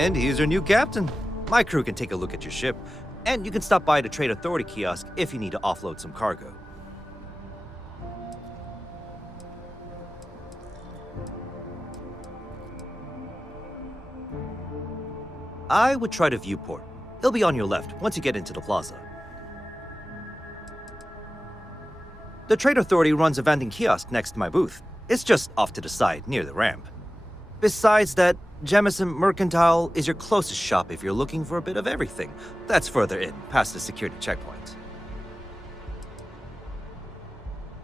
And here's your new captain. My crew can take a look at your ship, and you can stop by the Trade Authority kiosk if you need to offload some cargo. I would try the viewport. It'll be on your left once you get into the plaza. The Trade Authority runs a vending kiosk next to my booth. It's just off to the side, near the ramp. Besides that, Jemison Mercantile is your closest shop if you're looking for a bit of everything. That's further in, past the security checkpoint.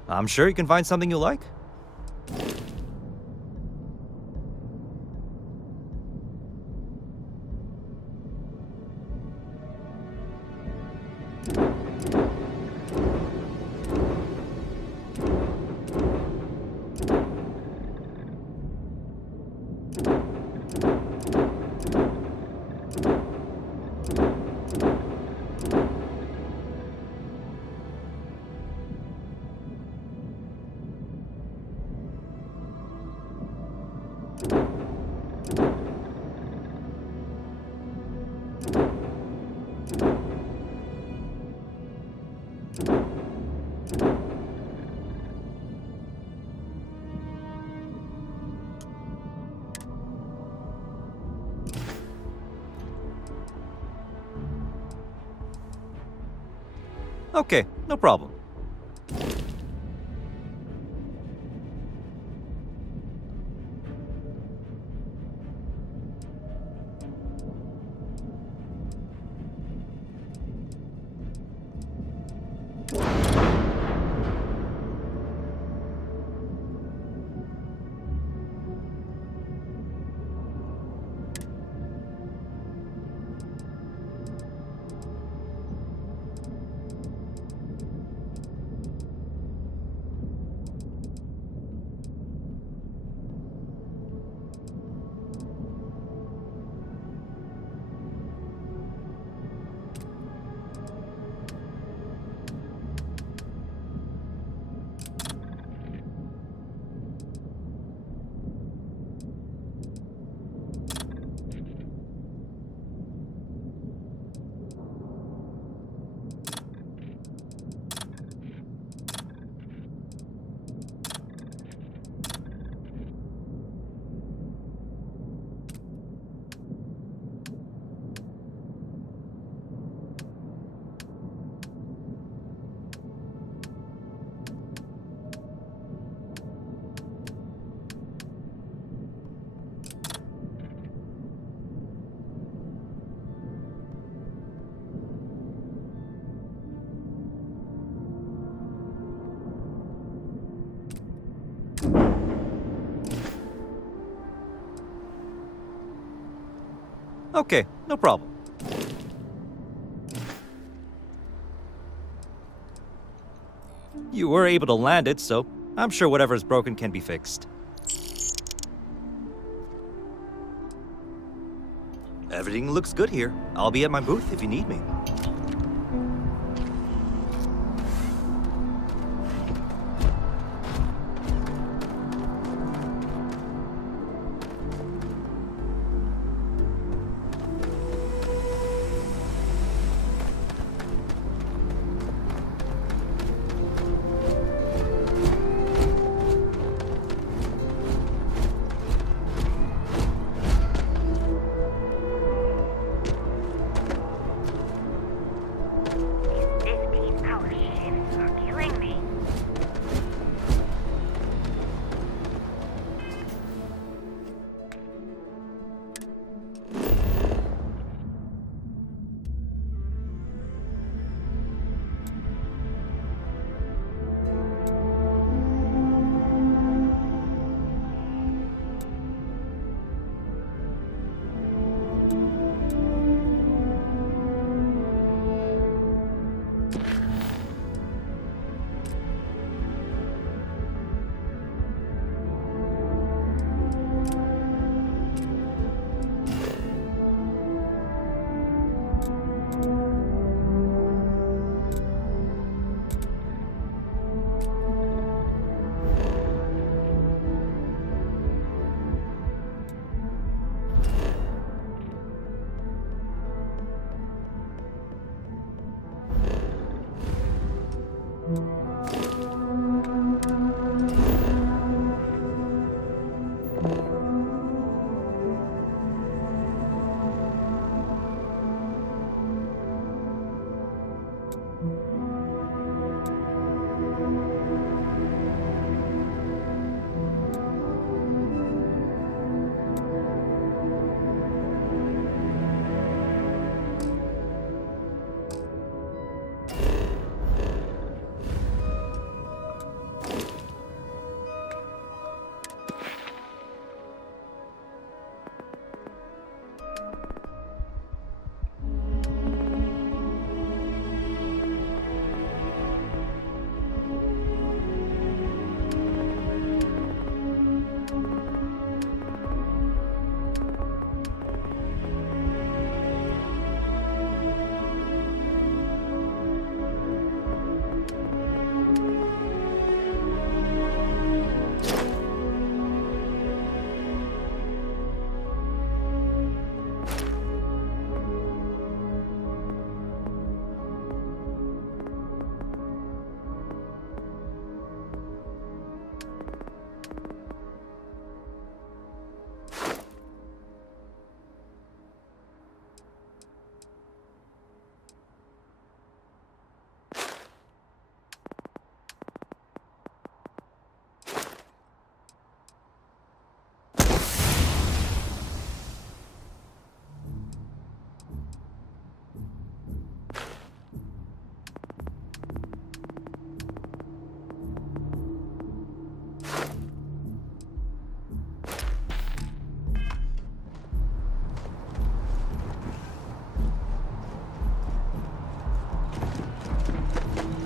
I'm sure you can find something you like. Okay, no problem. Okay, no problem. You were able to land it, so I'm sure whatever's broken can be fixed. Everything looks good here. I'll be at my booth if you need me.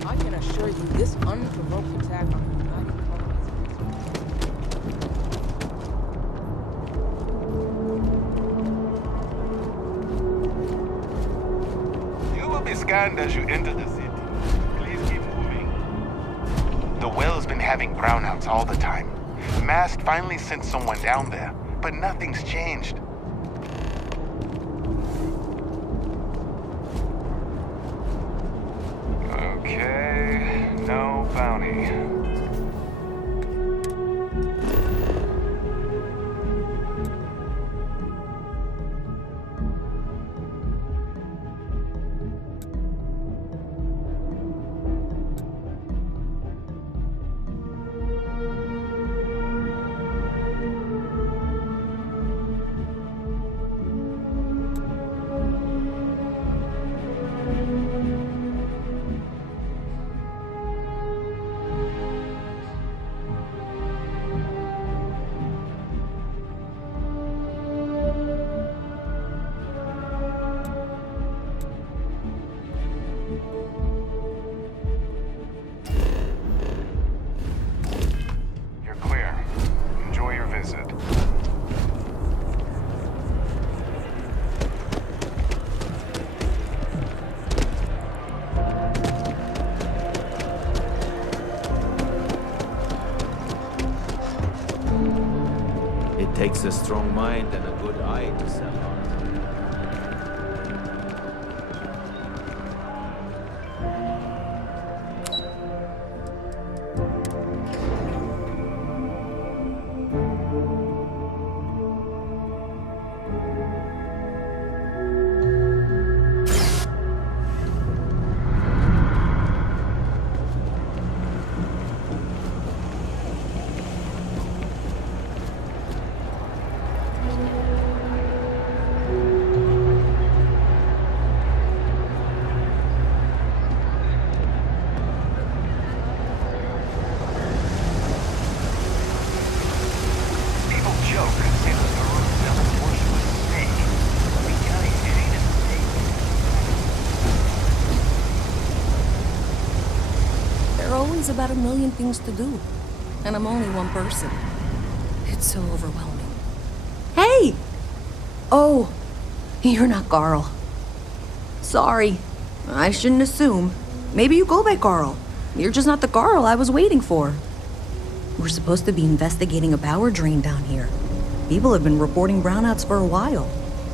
I can assure you this unprovoked attack on the United Colonies. You will be scanned as you enter the city. Please keep moving. The well's been having brownouts all the time. Mast finally sent someone down there, but nothing's changed. Okay, no bounty. You're clear. Enjoy your visit. It takes a strong mind and a good eye to sell art. People joke and say that the room never worship a snake. I mean, guys, it ain't a snake. There are always about a million things to do, and I'm only one person. It's so overwhelming. Hey! Oh, you're not Carl. Sorry, I shouldn't assume. Maybe you go by Carl. You're just not the Carl I was waiting for. We're supposed to be investigating a power drain down here. People have been reporting brownouts for a while,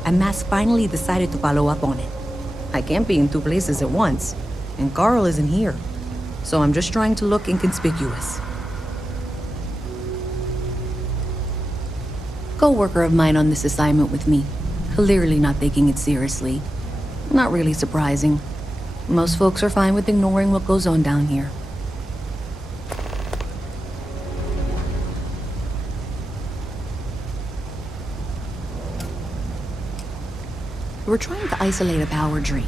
and Mass finally decided to follow up on it. I can't be in two places at once, and Carl isn't here. So I'm just trying to look inconspicuous. Co-worker of mine on this assignment with me, clearly not taking it seriously. Not really surprising. Most folks are fine with ignoring what goes on down here. We're trying to isolate a power drain,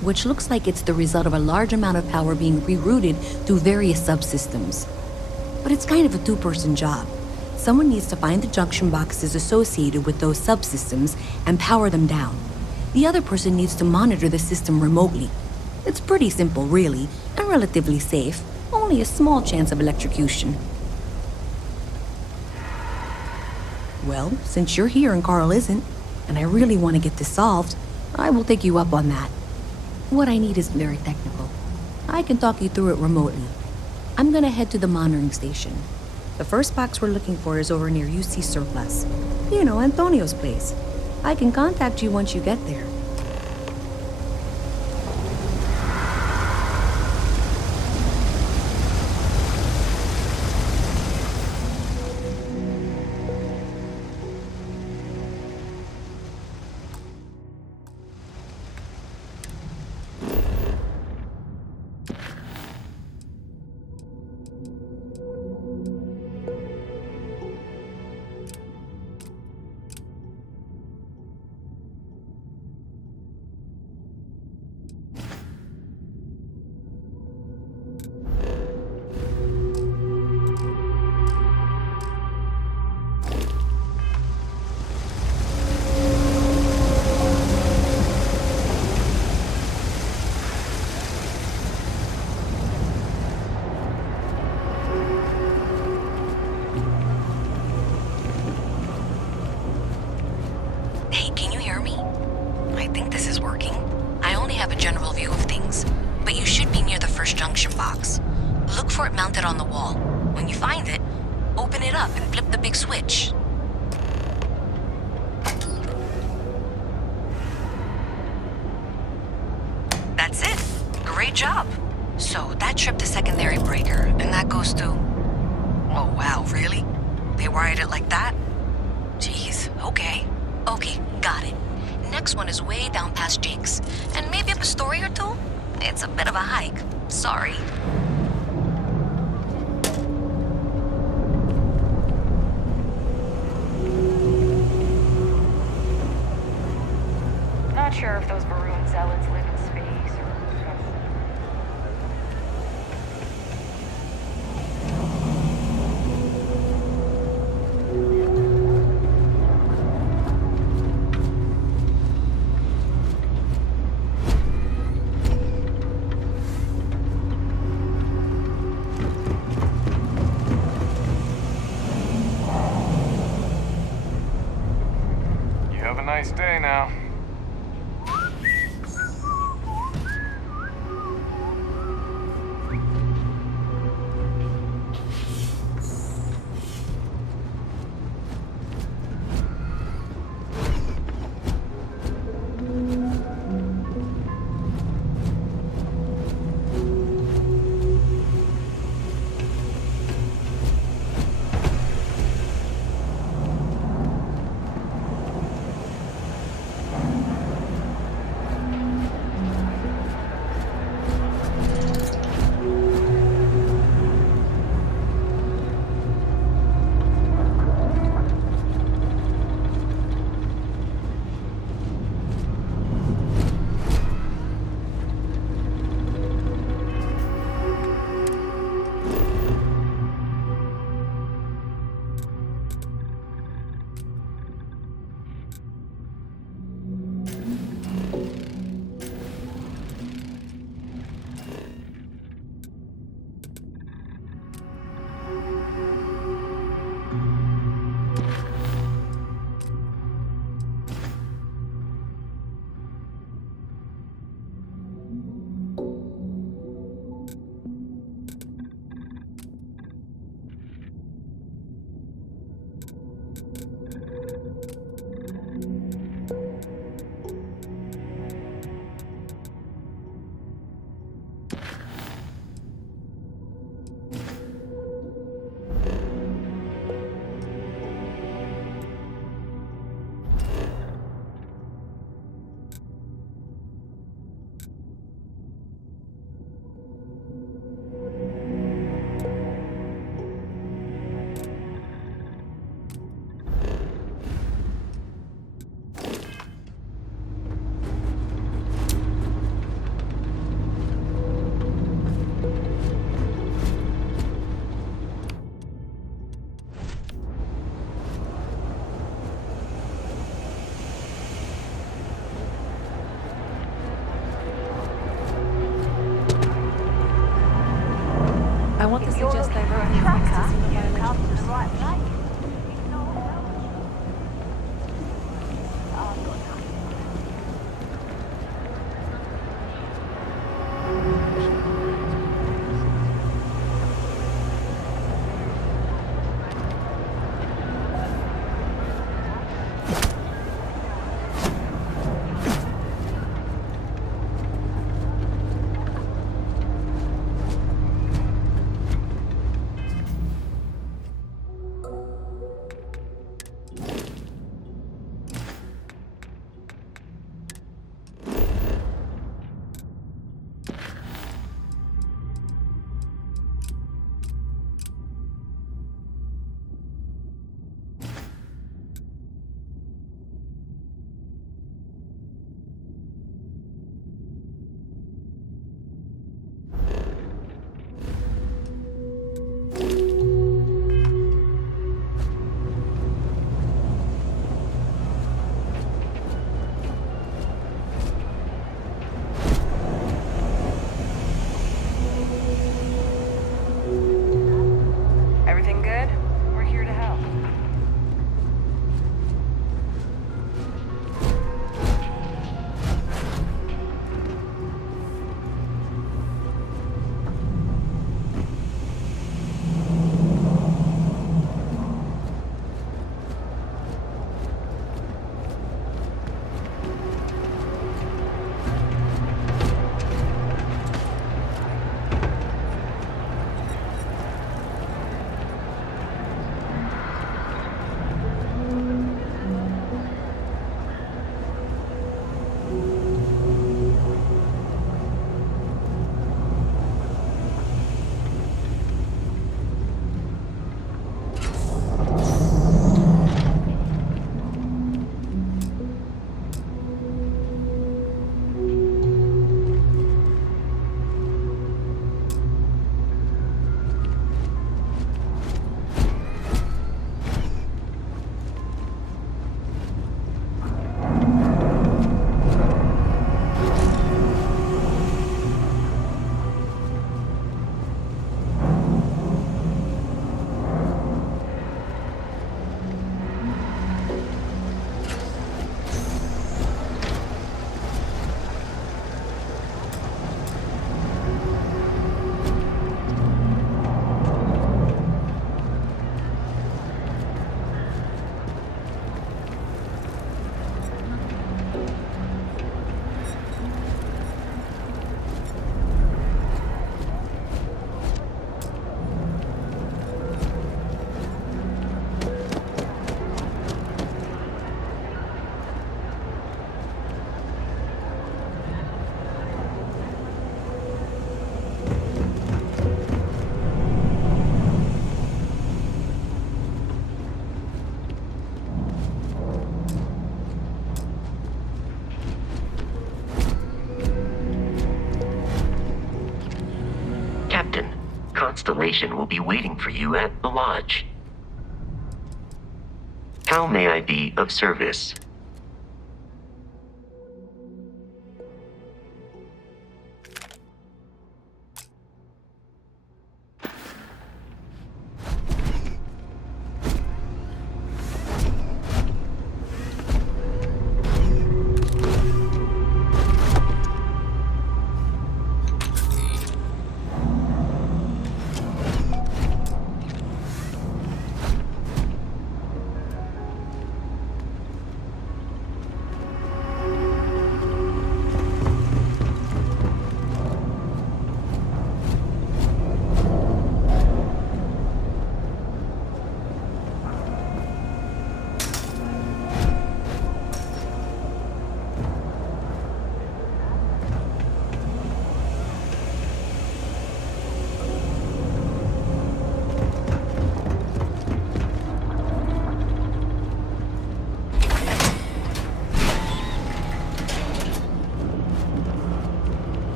which looks like it's the result of a large amount of power being rerouted through various subsystems. But it's kind of a two-person job. Someone needs to find the junction boxes associated with those subsystems and power them down. The other person needs to monitor the system remotely. It's pretty simple, really, and relatively safe. Only a small chance of electrocution. Well, since you're here and Carl isn't, and I really want to get this solved, I will take you up on that. What I need isn't very technical. I can talk you through it remotely. I'm gonna head to the monitoring station. The first box we're looking for is over near UC Surplus. You know, Antonio's place. I can contact you once you get there. first junction box. Look for it mounted on the wall. When you find it, open it up and flip the big switch. That's it. Great job. So that tripped the secondary breaker, and that goes to... Oh, wow, really? They wired it like that? Jeez, okay. Okay, got it. Next one is way down past Jake's. And maybe up a story or two? It's a bit of a hike. Sorry. Not sure if those maroon zealots live in space or... You have a nice day now. I want to suggest diverting tracker. You come to the right place. constellation will be waiting for you at the lodge. How may I be of service?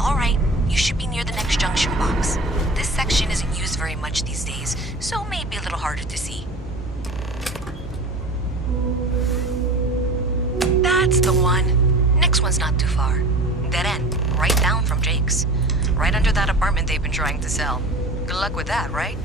Alright, you should be near the next junction box. This section isn't used very much these days, so it may be a little harder to see. That's the one. Next one's not too far. Dead end, right down from Jake's. Right under that apartment they've been trying to sell. Good luck with that, right?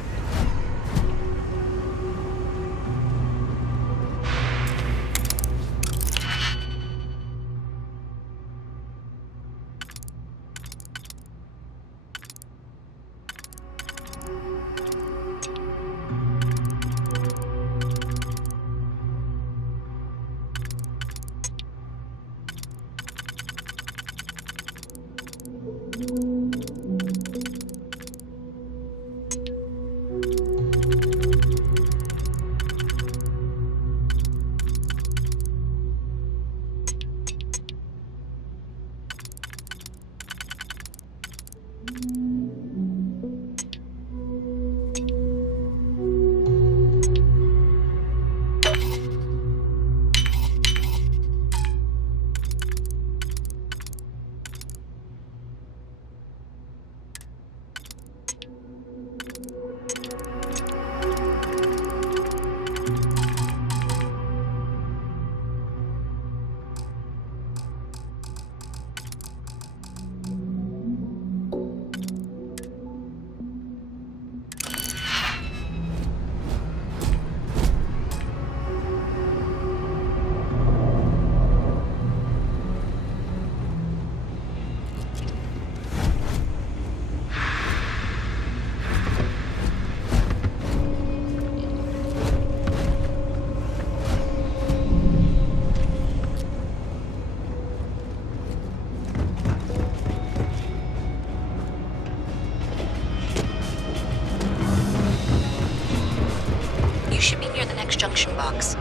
Should be near the next junction box.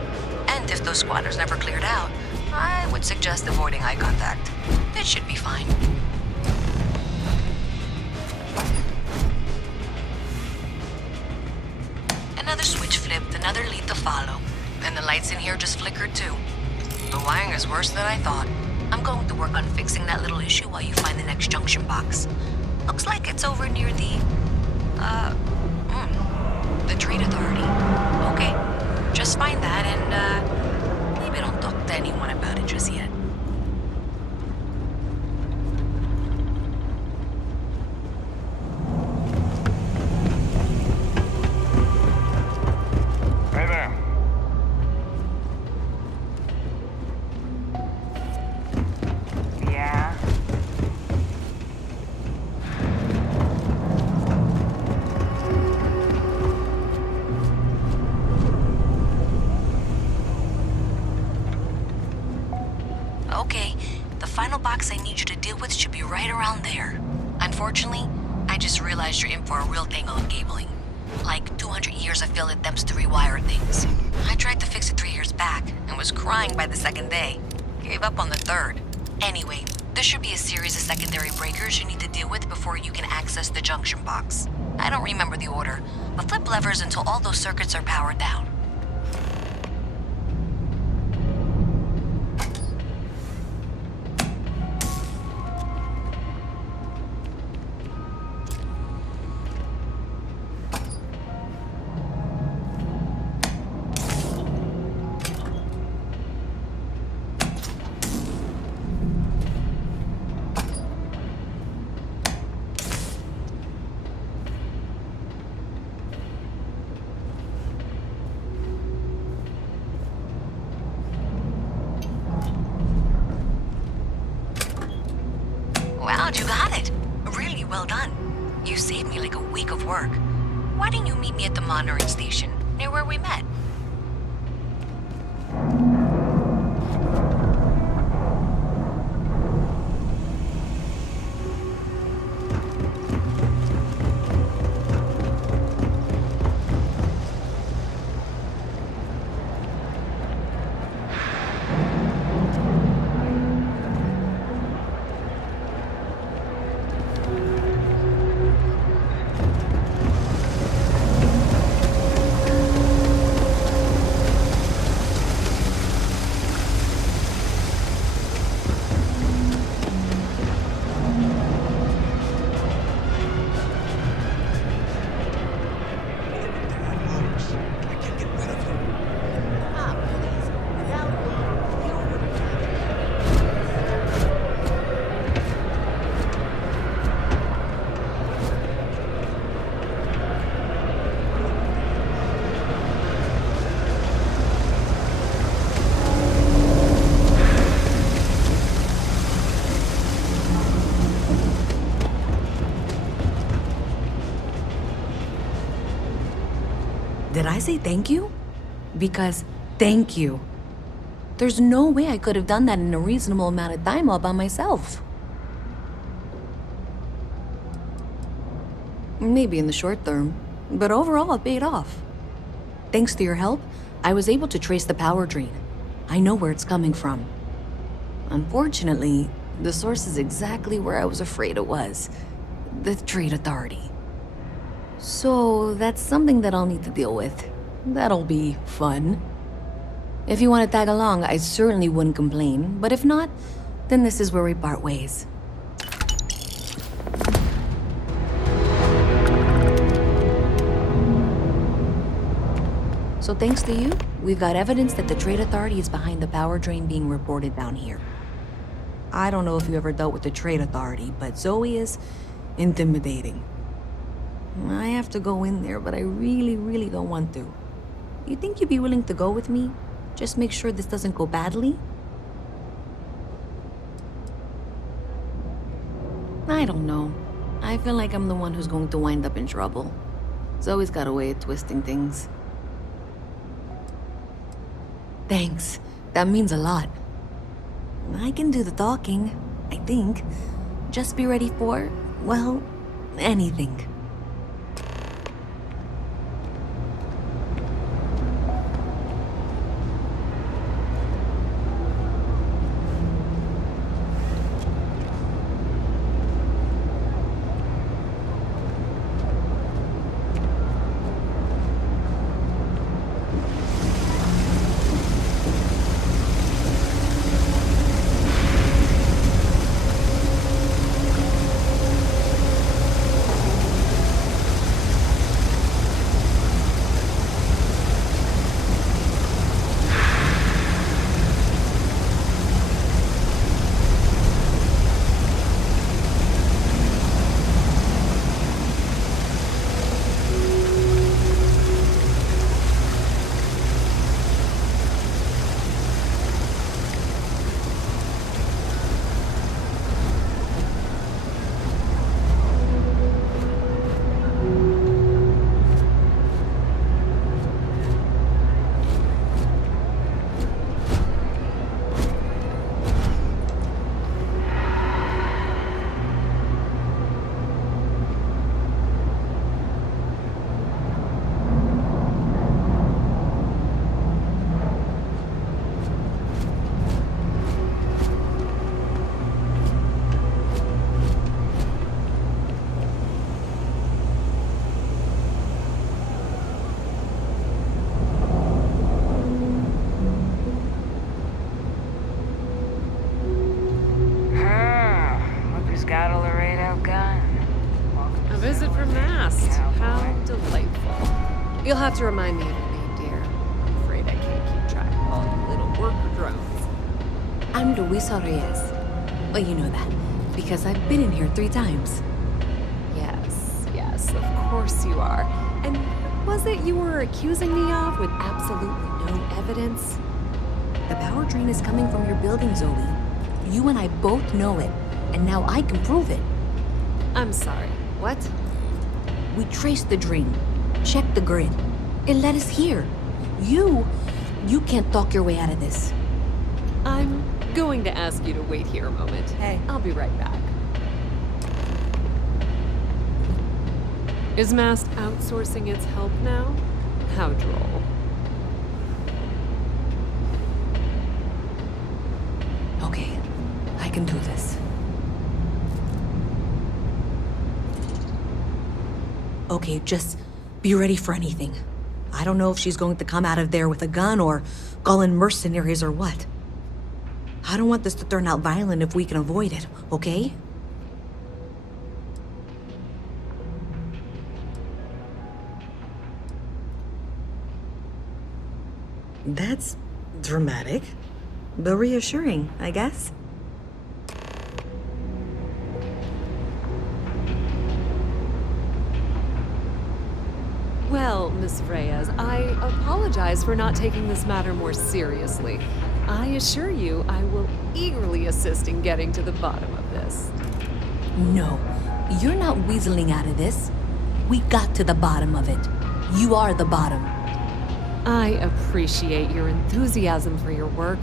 And if those squatters never cleared out, I would suggest avoiding eye contact. It should be fine. Another switch flipped, another lead to follow. And the lights in here just flickered too. The wiring is worse than I thought. I'm going to work on fixing that little issue while you find the next junction box. Looks like it's over near the Trade Authority. Okay, just find that and, maybe don't talk to anyone about it just yet. Hey there. Yeah. Okay, the final box I need you to deal with should be right around there. Unfortunately, I just realized you're in for a real tangle of cabling. Like 200 years of failed attempts to rewire things. I tried to fix it 3 years back and was crying by the second day. Gave up on the third. Anyway, There should be a series of secondary breakers you need to deal with before you can access the junction box. I don't remember the order, but flip levers until all those circuits are powered down. Wow, you got it. Really well done. You saved me like a week of work. Why didn't you meet me at the monitoring station, near where we met? Did I say thank you? Because thank you. There's no way I could have done that in a reasonable amount of time all by myself. Maybe in the short term, but overall it paid off. Thanks to your help, I was able to trace the power drain. I know where it's coming from. Unfortunately, the source is exactly where I was afraid it was. The Trade Authority. So that's something that I'll need to deal with. That'll be fun. If you want to tag along, I certainly wouldn't complain, but if not, then this is where we part ways. So thanks to you, we've got evidence that the Trade Authority is behind the power drain being reported down here. I don't know if you ever dealt with the Trade Authority, but Zoe is intimidating. I have to go in there, but I really don't want to. You think you'd be willing to go with me? Just make sure this doesn't go badly? I don't know. I feel like I'm the one who's going to wind up in trouble. Zoe's got a way of twisting things. Thanks. That means a lot. I can do the talking, I think. Just be ready for, well, anything. visit from Mast. How delightful. You'll have to remind me of your name, dear. I'm afraid I can't keep track of all you little worker drones. I'm Luisa Reyes. Well, you know that, because I've been in here 3 times. Yes, of course you are. And what was it you were accusing me of with absolutely no evidence? The power drain is coming from your building, Zoe. You and I both know it, and now I can prove it. I'm sorry, what? We traced the drain, checked the grid. It led us here. You can't talk your way out of this. I'm going to ask you to wait here a moment. Hey. I'll be right back. Is Mast outsourcing its help now? How droll. Okay, I can do this. Okay, just be ready for anything. I don't know if she's going to come out of there with a gun or call in mercenaries or what. I don't want this to turn out violent if we can avoid it, okay? That's dramatic, but reassuring, I guess. Well, Miss Reyes, I apologize for not taking this matter more seriously. I assure you I will eagerly assist in getting to the bottom of this. No, you're not weaseling out of this. We got to the bottom of it. You are the bottom. I appreciate your enthusiasm for your work,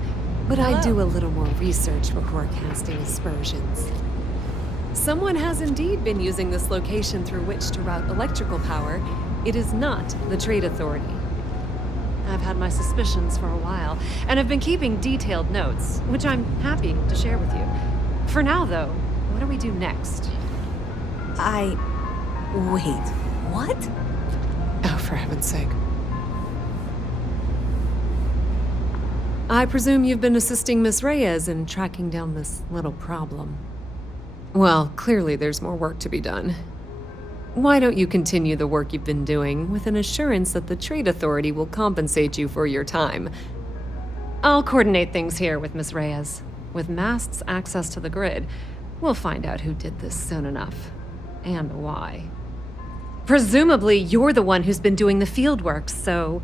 but I do a little more research before casting aspersions. Someone has indeed been using this location through which to route electrical power. It is not the Trade Authority. I've had my suspicions for a while, and have been keeping detailed notes, which I'm happy to share with you. For now, though, what do we do next? Wait, what? Oh, for heaven's sake. I presume you've been assisting Miss Reyes in tracking down this little problem. Well, clearly there's more work to be done. Why don't you continue the work you've been doing with an assurance that the Trade Authority will compensate you for your time? I'll coordinate things here with Miss Reyes. With Mast's access to the grid, we'll find out who did this soon enough. And why. Presumably, you're the one who's been doing the field work, so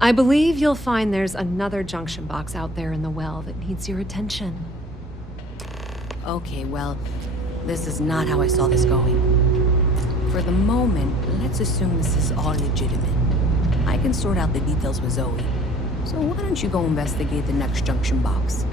I believe you'll find there's another junction box out there in the well that needs your attention. Okay, well, this is not how I saw this going. For the moment, let's assume this is all legitimate. I can sort out the details with Zoe. So why don't you go investigate the next junction box?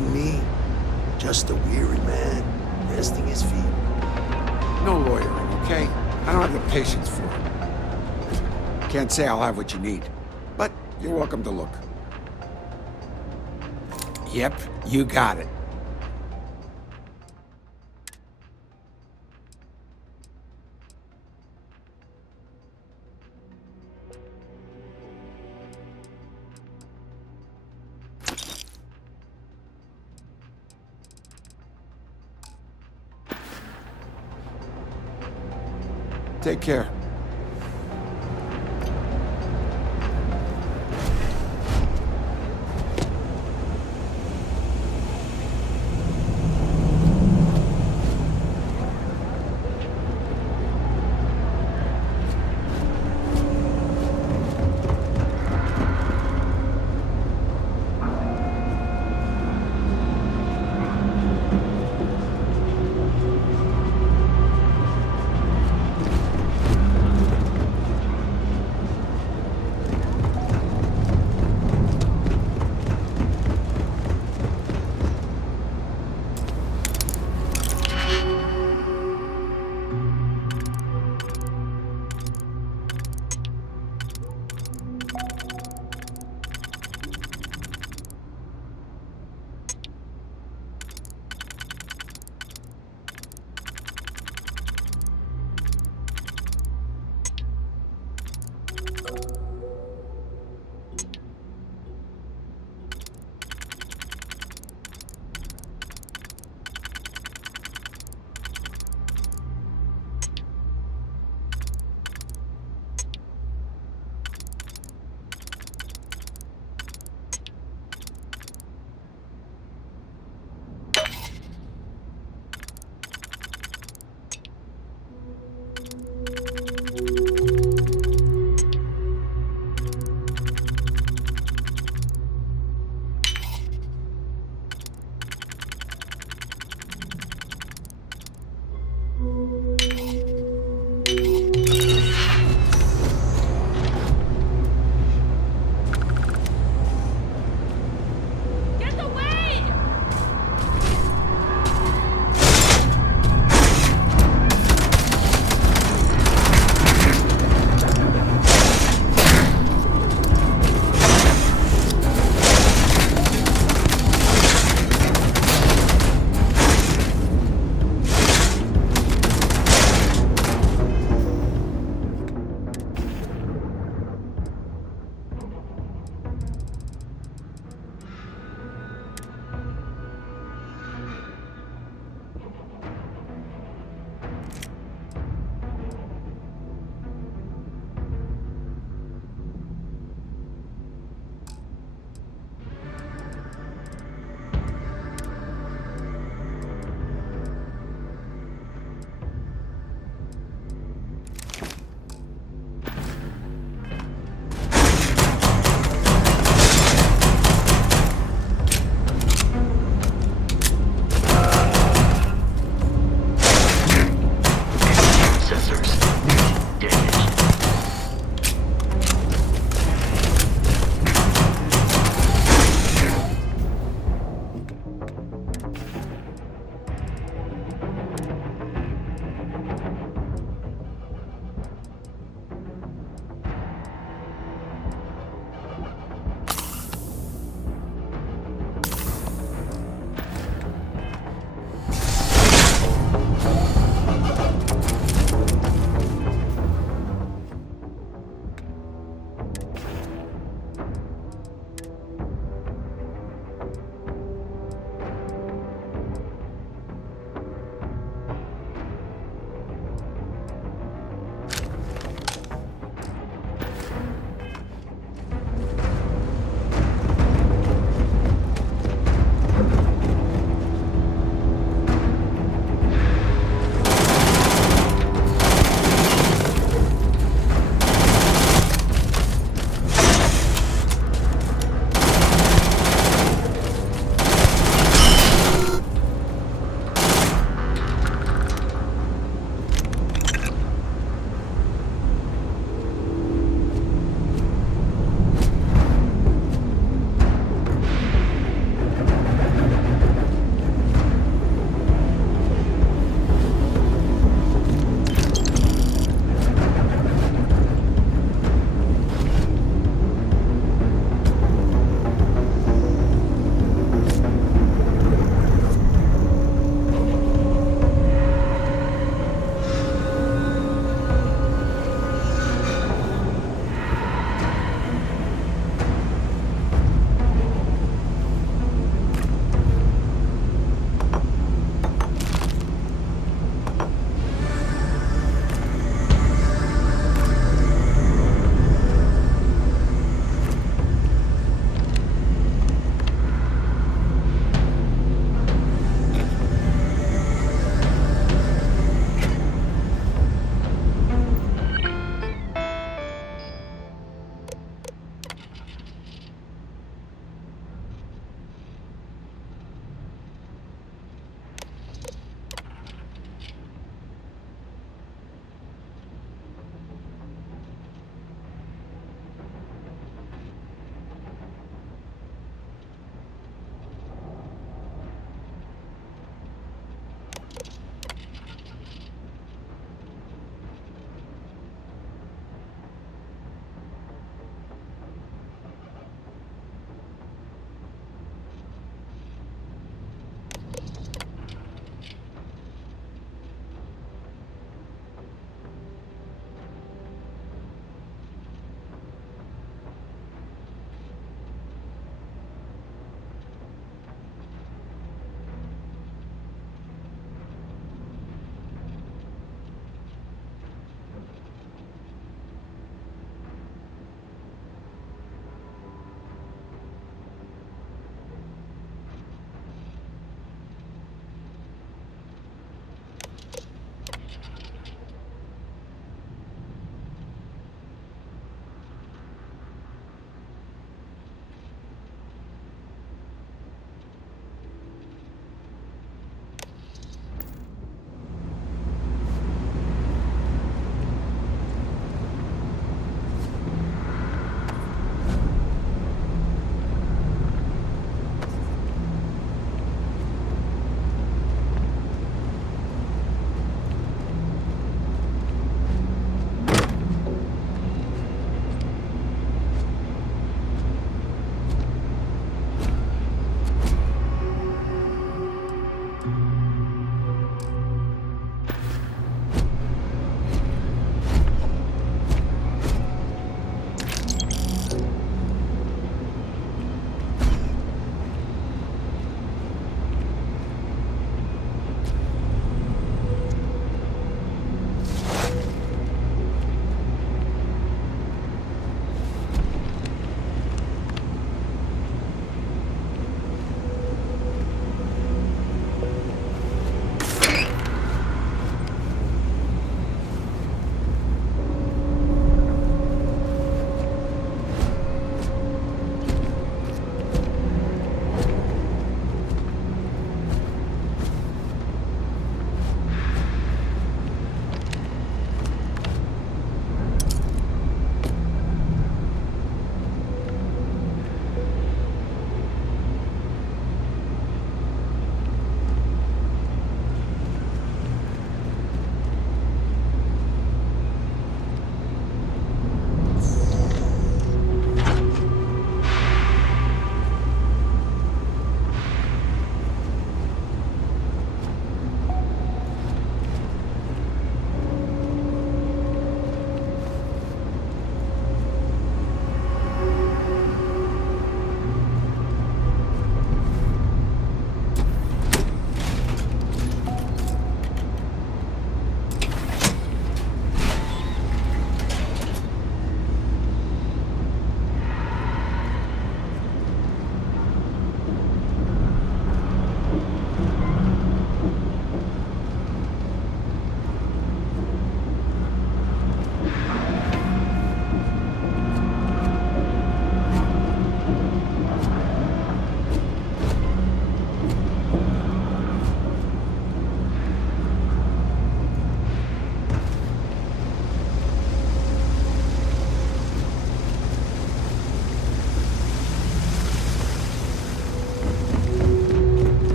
mind me. Just a weary man, resting his feet. No lawyering, okay? I don't have the patience for it. Can't say I'll have what you need, but you're welcome to look. Yep, you got it. Take care.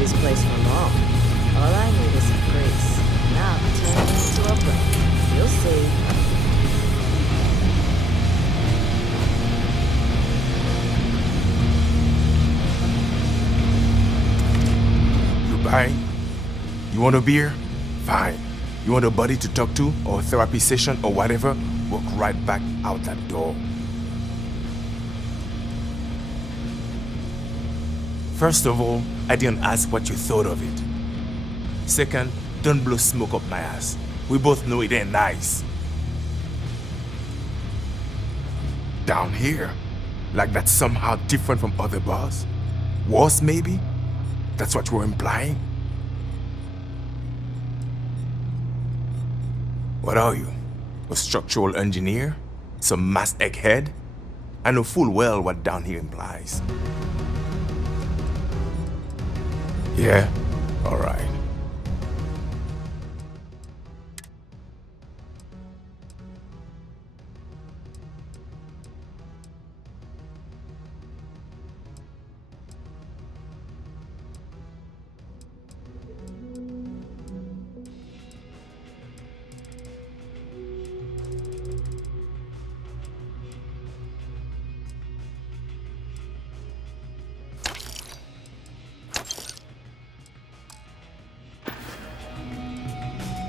this place for long. All I need is a crease. Now turn it into a break. You'll see. You buying? You want a beer? Fine. You want a buddy to talk to, or a therapy session, or whatever? Walk right back out that door. First of all, I didn't ask what you thought of it. Second, don't blow smoke up my ass. We both know it ain't nice. Down here? Like that's somehow different from other bars? Worse, maybe? That's what you're implying? What are you? A structural engineer? Some mass egghead? I know full well what down here implies. Yeah? Alright.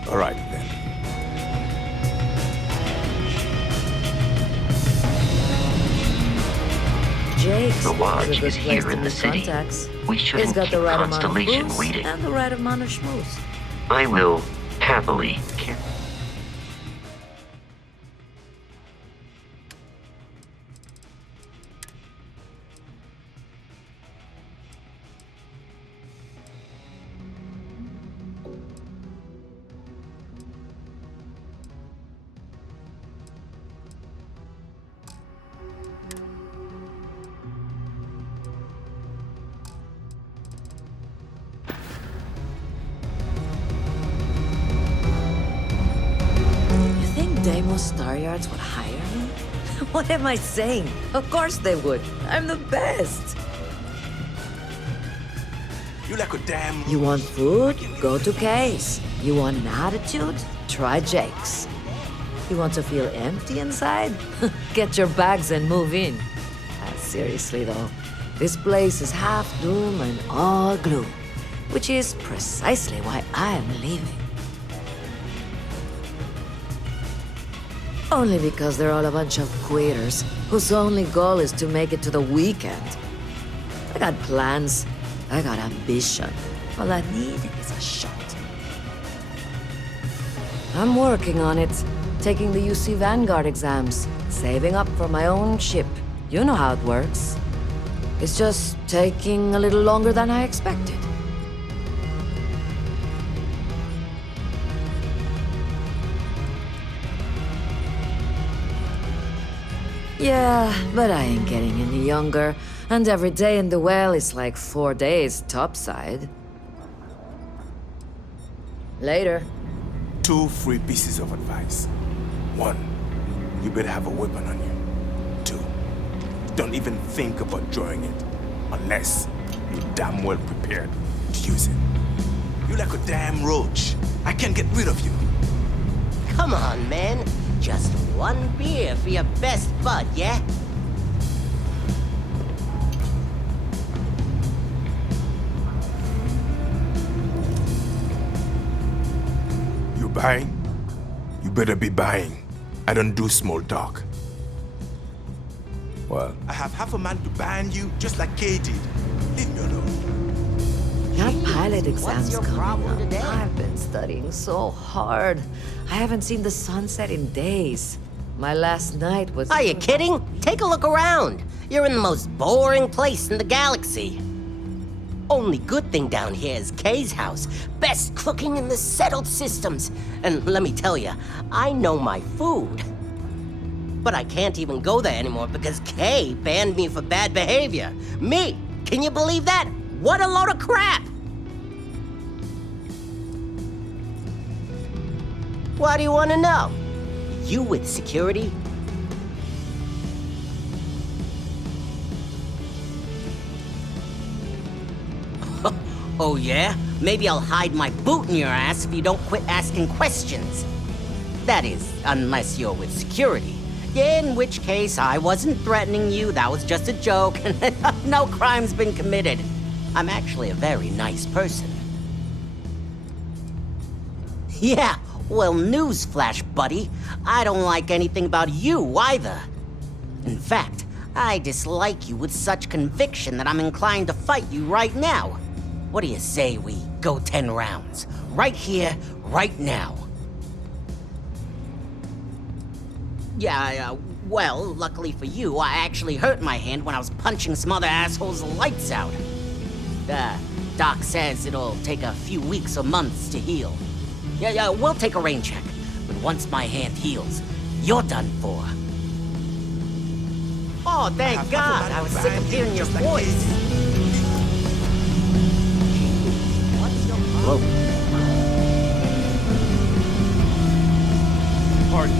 All right, then. Jake's The Lodge is a good is place here to in the make city. contacts. We shouldn't It's got keep the right amount of Constellation booze waiting. and the right amount of schmooze. I will happily carry. Deimos Star Yards would hire me? What am I saying? Of course they would. I'm the best. You like a damn... You want food? Go to Kay's. You want an attitude? Try Jake's. You want to feel empty inside? Get your bags and move in. Seriously though, this place is half doom and all gloom, which is precisely why I am leaving. Only because they're all a bunch of quitters whose only goal is to make it to the weekend. I got plans. I got ambition. All I need is a shot. I'm working on it. Taking the UC Vanguard exams. Saving up for my own ship. You know how it works. It's just taking a little longer than I expected. Yeah, but I ain't getting any younger, and every day in the well is like 4 days topside. Later. 2 free pieces of advice. 1, you better have a weapon on you. 2, don't even think about drawing it, unless you're damn well prepared to use it. You're like a damn roach. I can't get rid of you. Come on, man. Just 1 beer for your best bud, yeah? You buying? You better be buying. I don't do small talk. Well, I have half a man to ban you, just like Kay did. Leave me alone. That pilot exam's your coming problem up. today? I've been studying so hard. I haven't seen the sunset in days. My last night was... Are you kidding? Take a look around. You're in the most boring place in the galaxy. Only good thing down here is Kay's house. Best cooking in the settled systems. And let me tell you, I know my food. But I can't even go there anymore because Kay banned me for bad behavior. Me! Can you believe that? What a load of crap! What do you want to know? You with security? Oh yeah? Maybe I'll hide my boot in your ass if you don't quit asking questions. That is, unless you're with security. In which case, I wasn't threatening you, that was just a joke, no crime's been committed. I'm actually a very nice person. Yeah, well, newsflash, buddy. I don't like anything about you either. In fact, I dislike you with such conviction that I'm inclined to fight you right now. What do you say we go 10 rounds? Right here, right now. Yeah, well, luckily for you, I actually hurt my hand when I was punching some other asshole's lights out. Doc says it'll take a few weeks or months to heal. Yeah, we'll take a rain check. But once my hand heals, you're done for. Oh, thank God! I was sick of hearing your voice. What's your problem? Pardon.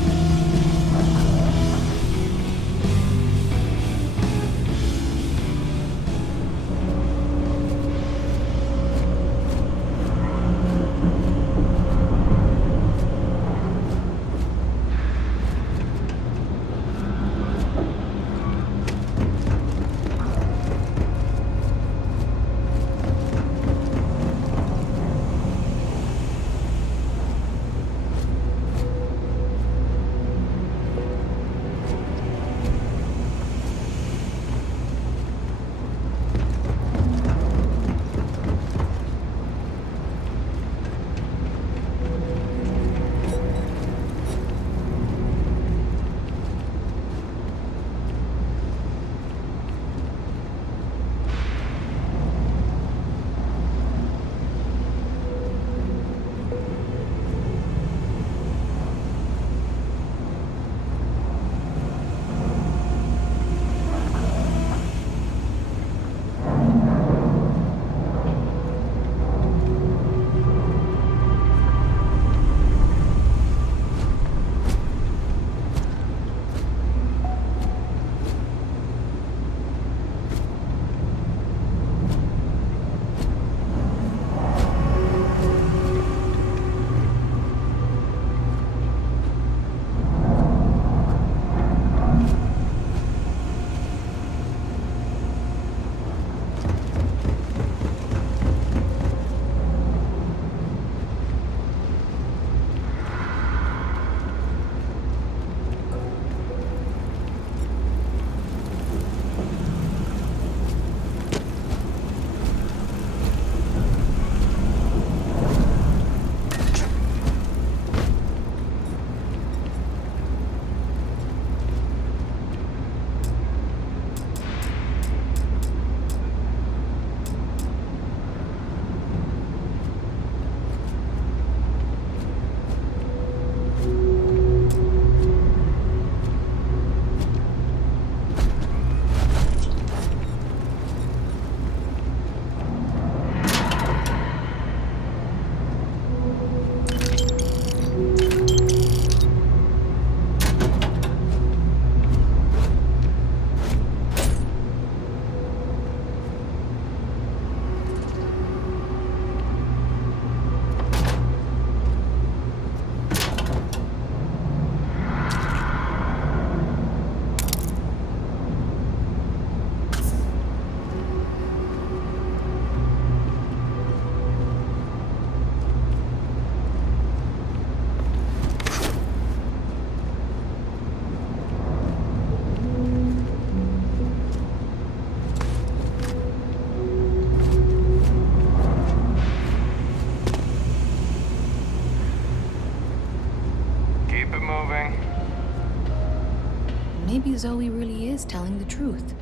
Maybe Zoe really is telling the truth.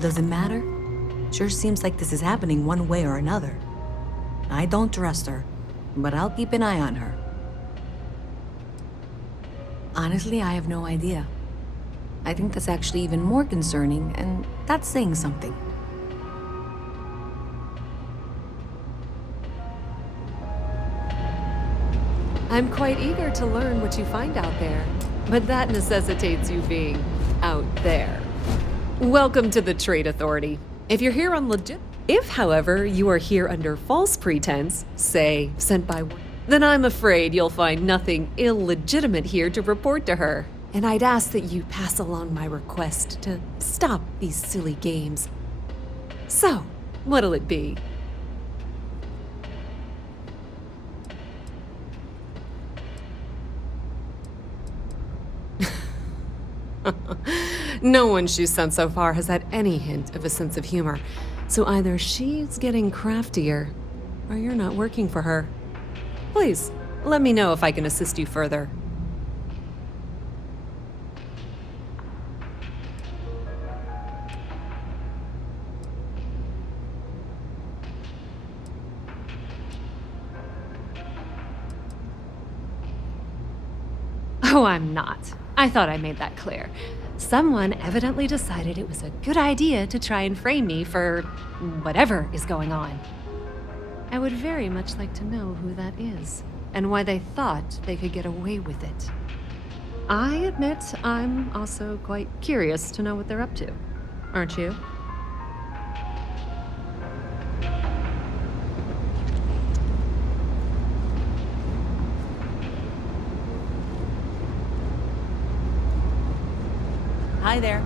Does it matter? Sure seems like this is happening one way or another. I don't trust her, but I'll keep an eye on her. Honestly, I have no idea. I think that's actually even more concerning, and that's saying something. I'm quite eager to learn what you find out there, but that necessitates you being out there. Welcome to the Trade Authority. If you're here on legit... If, however, you are here under false pretense, say, sent by... then I'm afraid you'll find nothing illegitimate here to report to her. And I'd ask that you pass along my request to stop these silly games. So, what'll it be? No one she's sent so far has had any hint of a sense of humor. So either she's getting craftier, or you're not working for her. Please, let me know if I can assist you further. Oh, I'm not. I thought I made that clear. Someone evidently decided it was a good idea to try and frame me for whatever is going on. I would very much like to know who that is, and why they thought they could get away with it. I admit I'm also quite curious to know what they're up to. Aren't you? Hi there.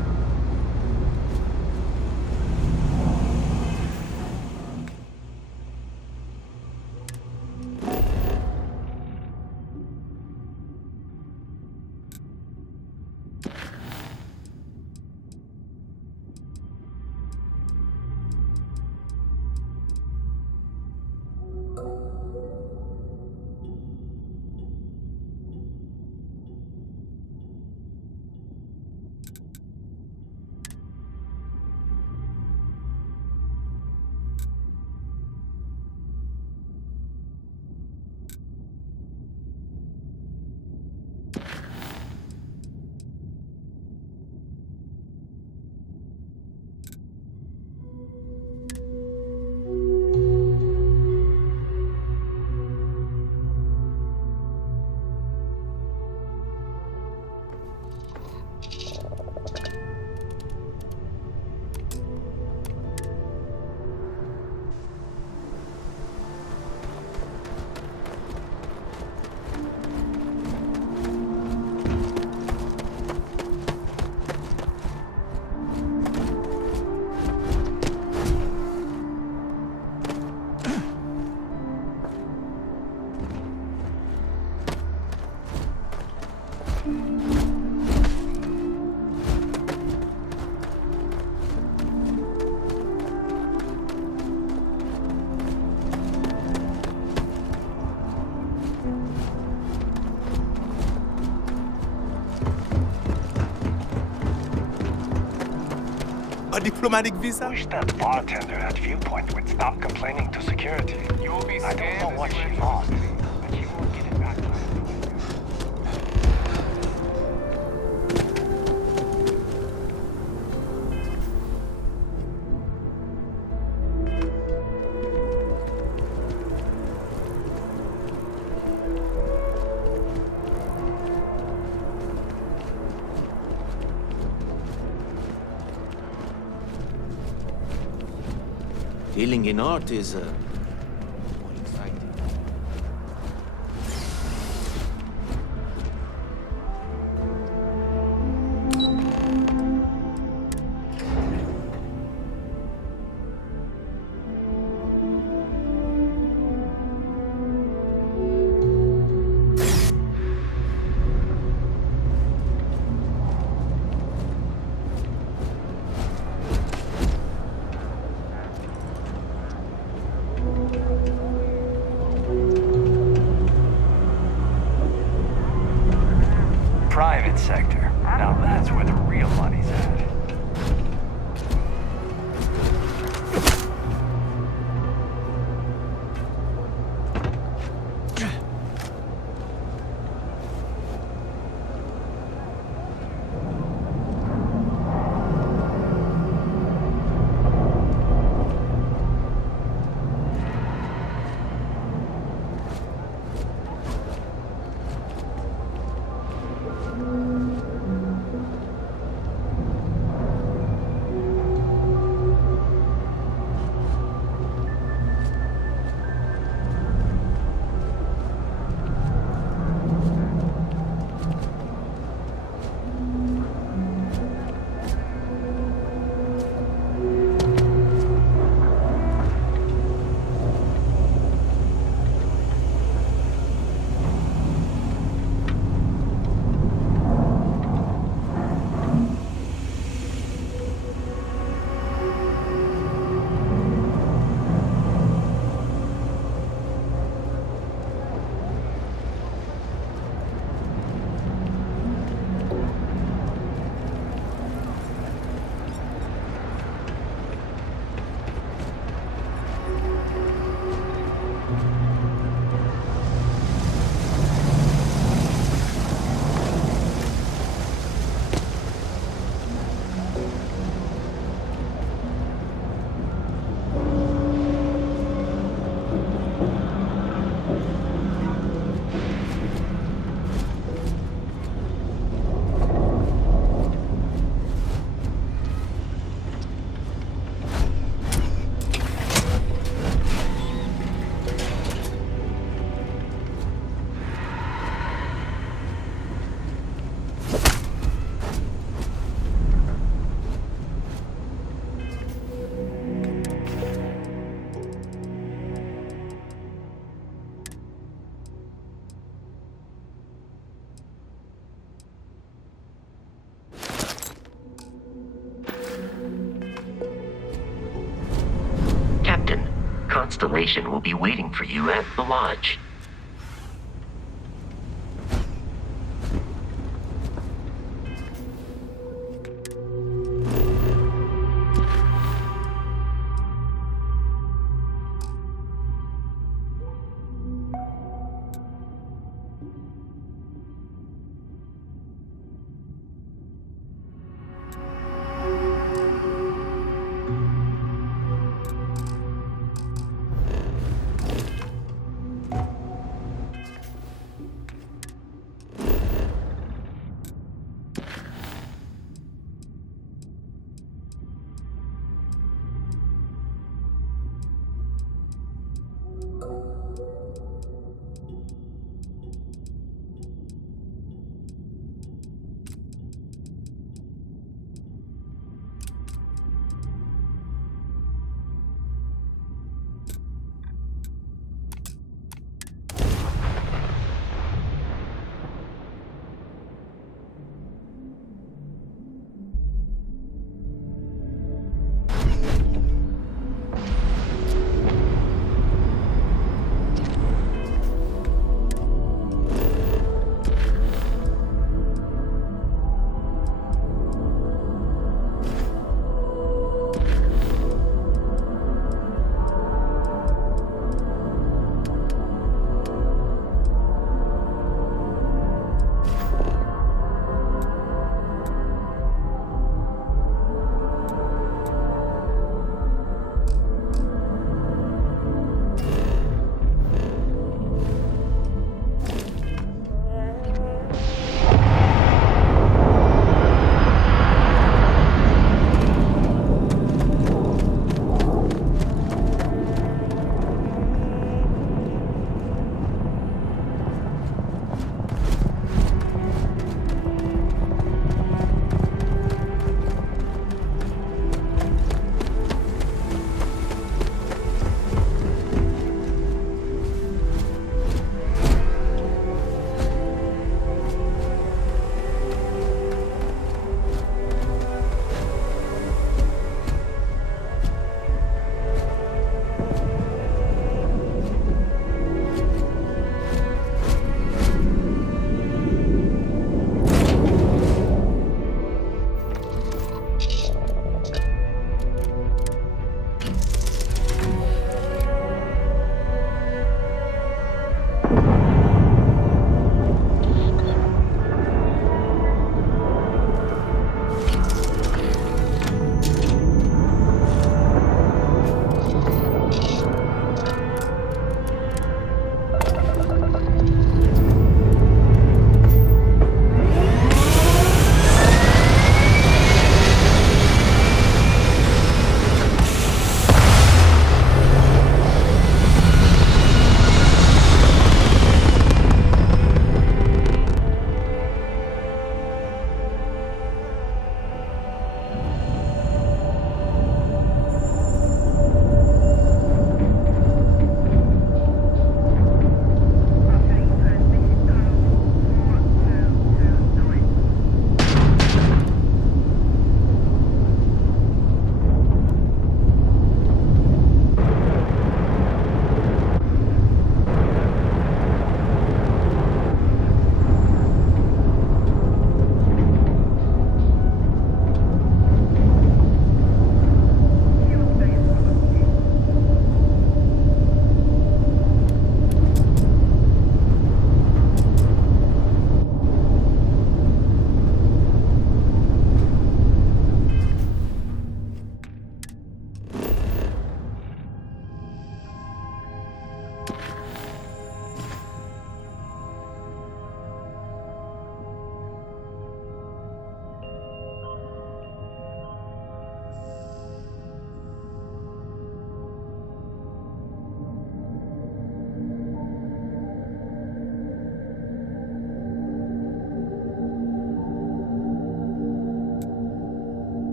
A diplomatic visa? Wish that bartender at Viewpoint would stop complaining to security. You'll be I don't know what she lost, but she won't get it back. Dealing in art is more exciting. constellation will be waiting for you at the lodge.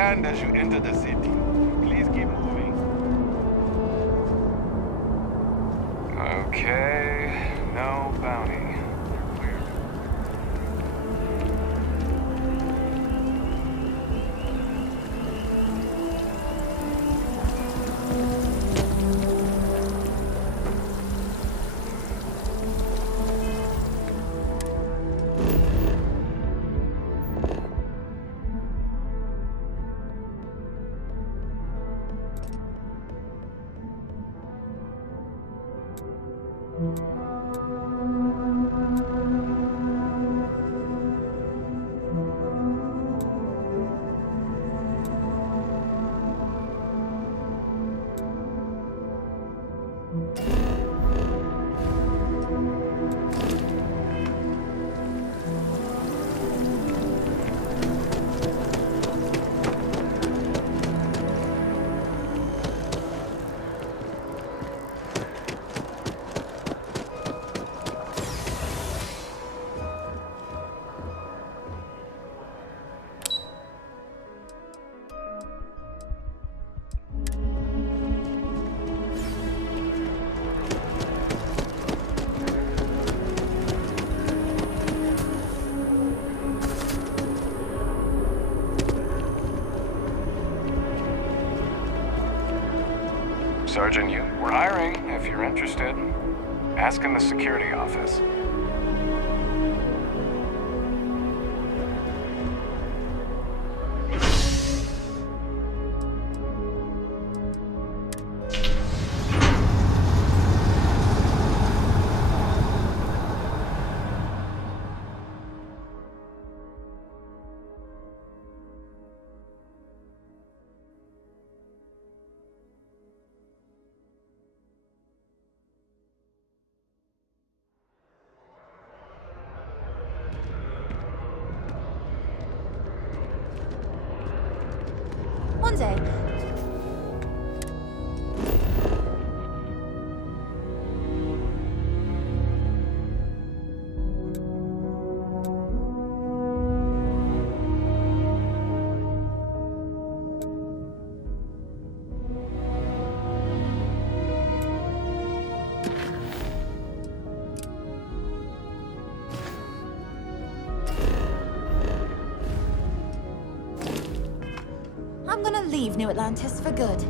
scanned as you enter the city. Please keep moving. Okay, no bounty. Sergeant, we're hiring, if you're interested. Ask in the security office. One day. I'm gonna leave New Atlantis for good.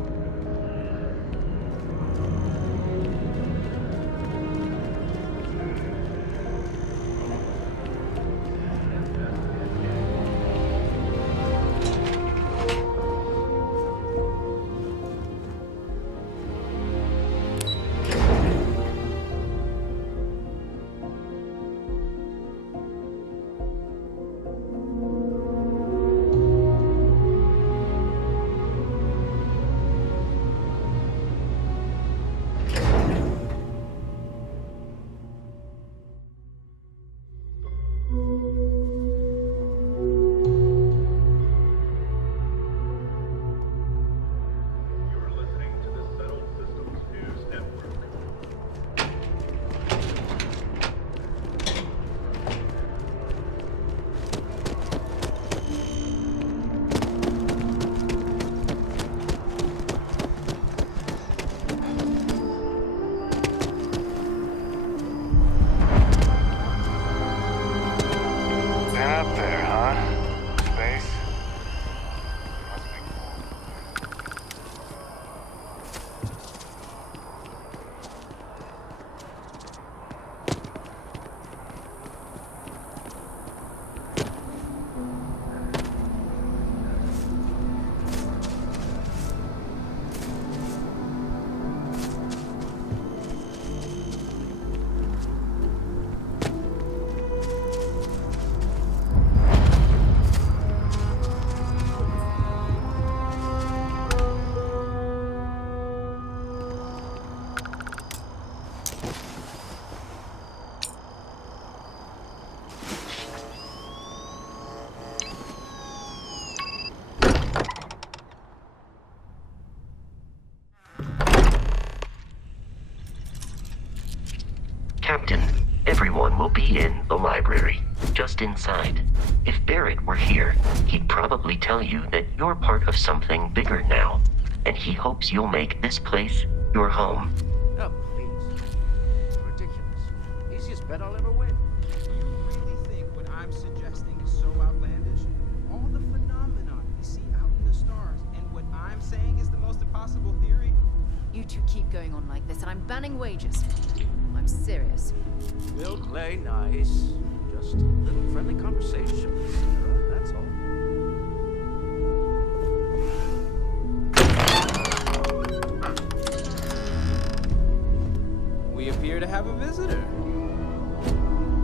Captain, everyone will be in the library. just inside. If Barrett were here, he'd probably tell you that you're part of something bigger now, and he hopes you'll make this place your home. Oh, please. Ridiculous. Easiest bet I'll ever win. You really think what I'm suggesting is so outlandish? All the phenomena we see out in the stars, and what I'm saying is the most impossible theory? You two keep going on like this, and I'm banning wages. I'm serious. We'll play nice. Just a little friendly conversation, Sarah, that's all. We appear to have a visitor.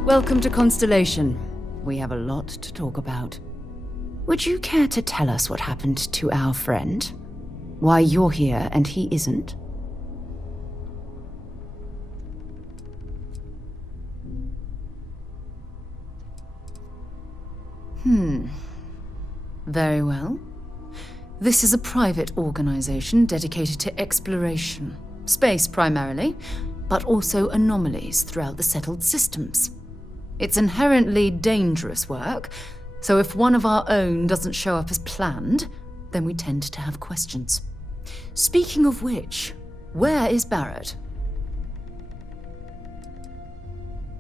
Welcome to Constellation. We have a lot to talk about. Would you care to tell us what happened to our friend? Why you're here and he isn't? Very well. This is a private organization dedicated to exploration. Space primarily, but also anomalies throughout the settled systems. It's inherently dangerous work, so if one of our own doesn't show up as planned, then we tend to have questions. Speaking of which, where is Barrett?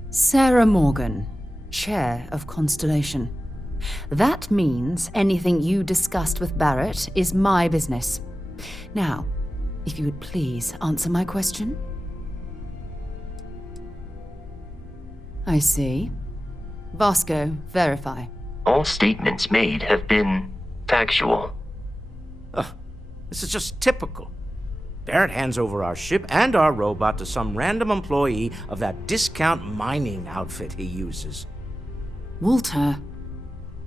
Sarah Morgan, Chair of Constellation. That means anything you discussed with Barrett is my business. Now, if you would please answer my question. I see. Vasco, verify. All statements made have been factual. This is just typical. Barrett hands over our ship and our robot to some random employee of that discount mining outfit he uses. Walter.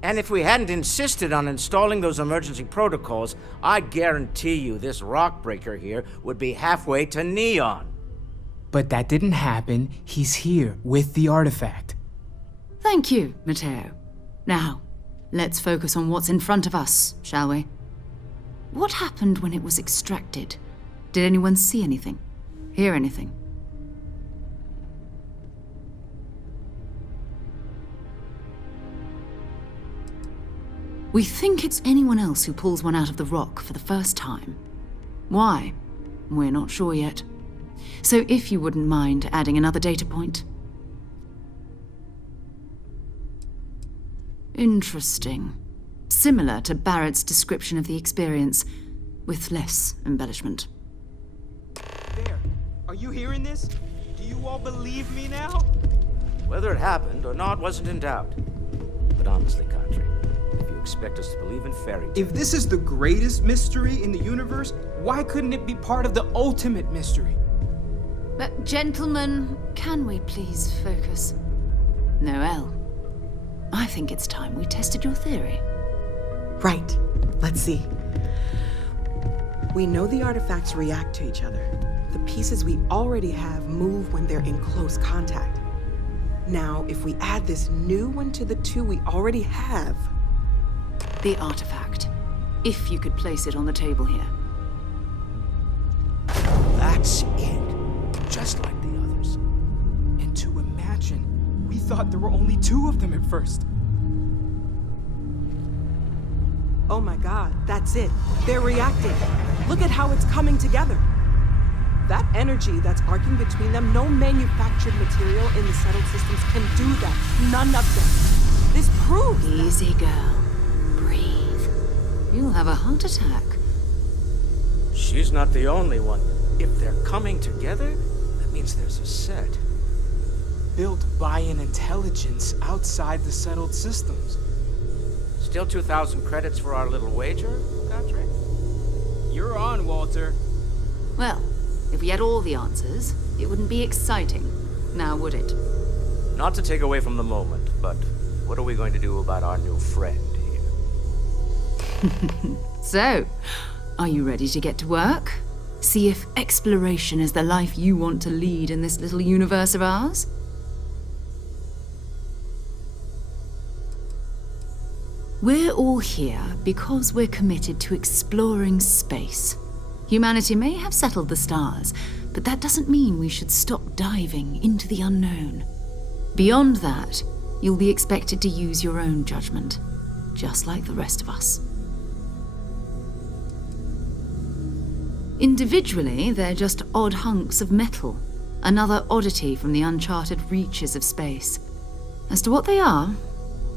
And if we hadn't insisted on installing those emergency protocols, I guarantee you this rock breaker here would be halfway to Neon. But that didn't happen. He's here with the artifact. Thank you, Matteo. Now, let's focus on what's in front of us, shall we? What happened when it was extracted? Did anyone see anything? Hear anything? We think it's anyone else who pulls one out of the rock for the first time. Why? We're not sure yet. So if you wouldn't mind adding another data point. Interesting. Similar to Barrett's description of the experience, with less embellishment. There. Are you hearing this? Do you all believe me now? Whether it happened or not wasn't in doubt. But honestly, Kadri, if you expect us to believe in fairy tales... If this is the greatest mystery in the universe, why couldn't it be part of the ultimate mystery? But gentlemen, can we please focus? Noelle, I think it's time we tested your theory. Right. Let's see. We know the artifacts react to each other. The pieces we already have move when they're in close contact. Now, if we add this new one to the two we already have... The artifact. If you could place it on the table here. That's it. Just like the others. And to imagine, we thought there were only two of them at first. Oh my god, that's it. They're reacting. Look at how it's coming together. That energy that's arcing between them, no manufactured material in the settled systems can do that. None of them. This proves Easy, girl. Breathe. You'll have a heart attack. She's not the only one. If they're coming together, that means there's a set. Built by an intelligence outside the settled systems. Still 2,000 credits for our little wager, Kadri? You're on, Walter. Well, if we had all the answers, it wouldn't be exciting, now would it? Not to take away from the moment, but what are we going to do about our new friend here? So, are you ready to get to work? See if exploration is the life you want to lead in this little universe of ours? We're all here because we're committed to exploring space. Humanity may have settled the stars, but that doesn't mean we should stop diving into the unknown. Beyond that, you'll be expected to use your own judgment, just like the rest of us. Individually, they're just odd hunks of metal, another oddity from the uncharted reaches of space. As to what they are,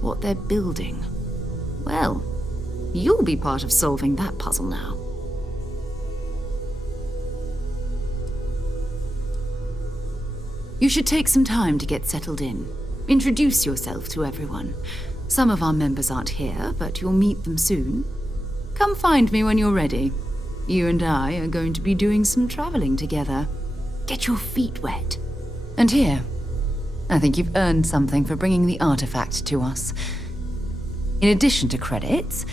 what they're building, well, you'll be part of solving that puzzle now. You should take some time to get settled in. Introduce yourself to everyone. Some of our members aren't here, but you'll meet them soon. Come find me when you're ready. You and I are going to be doing some traveling together. Get your feet wet. And here, I think you've earned something for bringing the artifact to us. In addition to credits,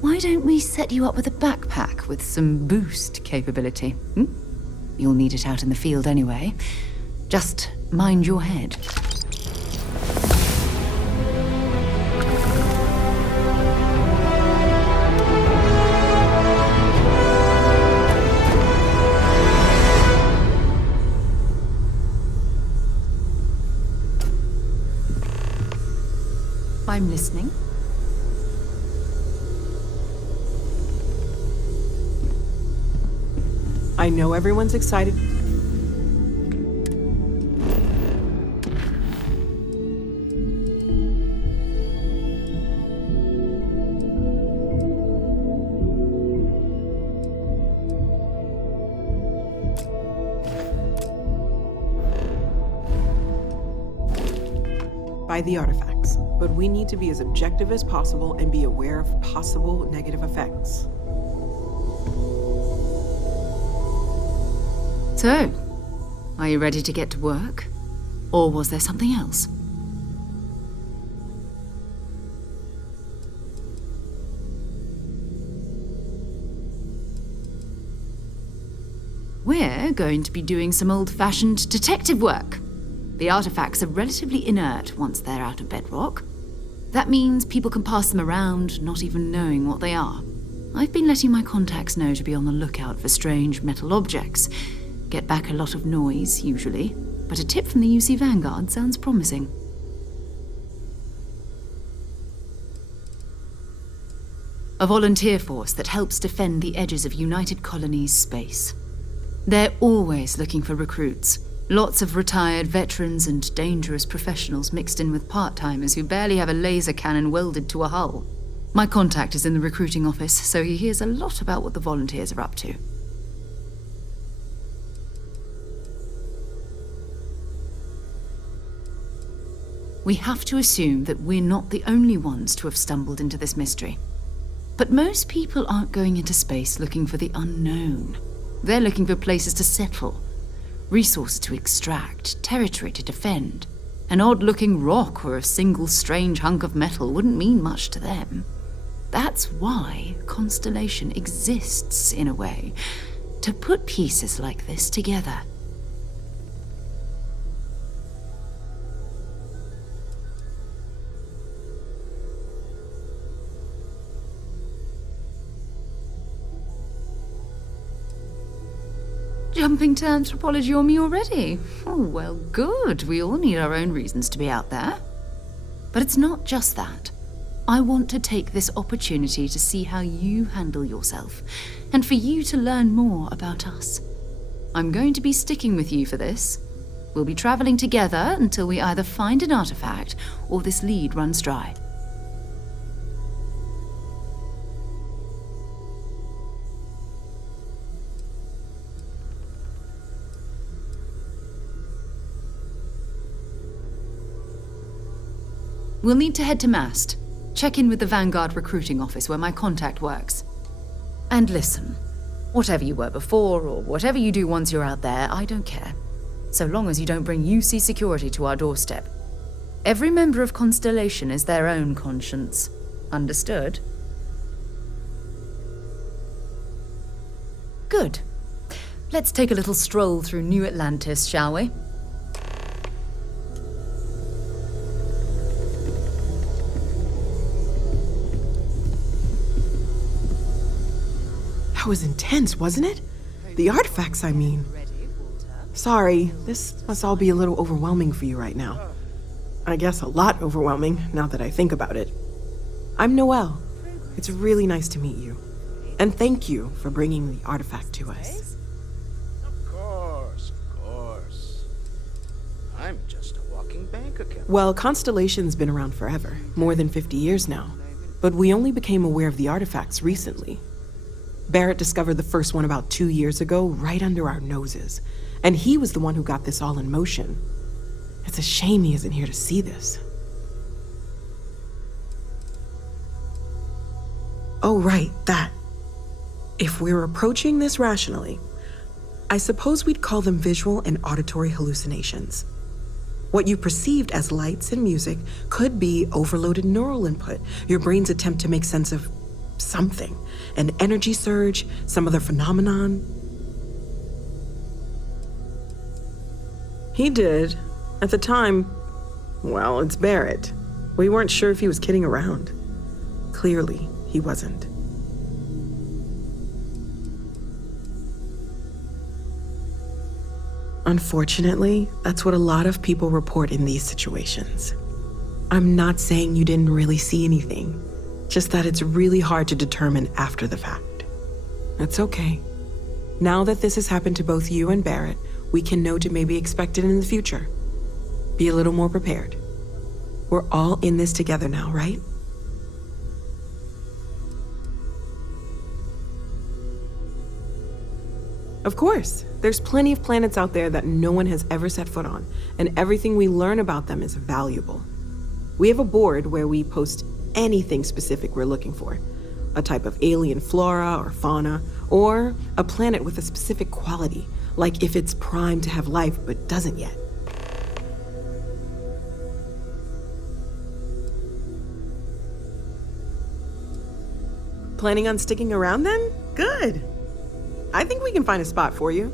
why don't we set you up with a backpack with some boost capability? You'll need it out in the field anyway. Just mind your head. I'm listening. I know everyone's excited. By the artifacts, but we need to be as objective as possible and be aware of possible negative effects. So, are you ready to get to work? Or was there something else? We're going to be doing some old-fashioned detective work. The artifacts are relatively inert once they're out of bedrock. That means people can pass them around, not even knowing what they are. I've been letting my contacts know to be on the lookout for strange metal objects. Get back a lot of noise, usually, but a tip from the UC Vanguard sounds promising. A volunteer force that helps defend the edges of United Colonies space. They're always looking for recruits. Lots of retired veterans and dangerous professionals mixed in with part-timers who barely have a laser cannon welded to a hull. My contact is in the recruiting office, so he hears a lot about what the volunteers are up to. We have to assume that we're not the only ones to have stumbled into this mystery. But most people aren't going into space looking for the unknown. They're looking for places to settle. Resources to extract, territory to defend. An odd-looking rock or a single strange hunk of metal wouldn't mean much to them. That's why Constellation exists, in a way, to put pieces like this together. Jumping to anthropology on me already? Oh, well, good. We all need our own reasons to be out there. But it's not just that. I want to take this opportunity to see how you handle yourself, and for you to learn more about us. I'm going to be sticking with you for this. We'll be traveling together until we either find an artifact or this lead runs dry. We'll need to head to Mast. Check in with the Vanguard recruiting office where my contact works. And listen, whatever you were before or whatever you do once you're out there, I don't care. So long as you don't bring UC security to our doorstep. Every member of Constellation is their own conscience. Understood? Good. Let's take a little stroll through New Atlantis, shall we? That was intense, wasn't it? The artifacts, I mean. Sorry, this must all be a little overwhelming for you right now. I guess a lot overwhelming, now that I think about it. I'm Noelle. It's really nice to meet you. And thank you for bringing the artifact to us. Of course. I'm just a walking bank account. Well, Constellation's been around forever, more than 50 years now. But we only became aware of the artifacts recently. Barrett discovered the first one about 2 years ago, right under our noses. And he was the one who got this all in motion. It's a shame he isn't here to see this. Oh, right, that. If we're approaching this rationally, I suppose we'd call them visual and auditory hallucinations. What you perceived as lights and music could be overloaded neural input, your brain's attempt to make sense of something, an energy surge, some other phenomenon. He did. At the time, well, it's Barrett. We weren't sure if he was kidding around. Clearly, he wasn't. Unfortunately, that's what a lot of people report in these situations. I'm not saying you didn't really see anything, just that it's really hard to determine after the fact. It's okay. Now that this has happened to both you and Barrett, we can know to maybe expect it in the future. Be a little more prepared. We're all in this together now, right? Of course, there's plenty of planets out there that no one has ever set foot on, and everything we learn about them is valuable. We have a board where we post anything specific we're looking for. A type of alien flora or fauna, or a planet with a specific quality, like if it's primed to have life but doesn't yet. Planning on sticking around then? Good. I think we can find a spot for you.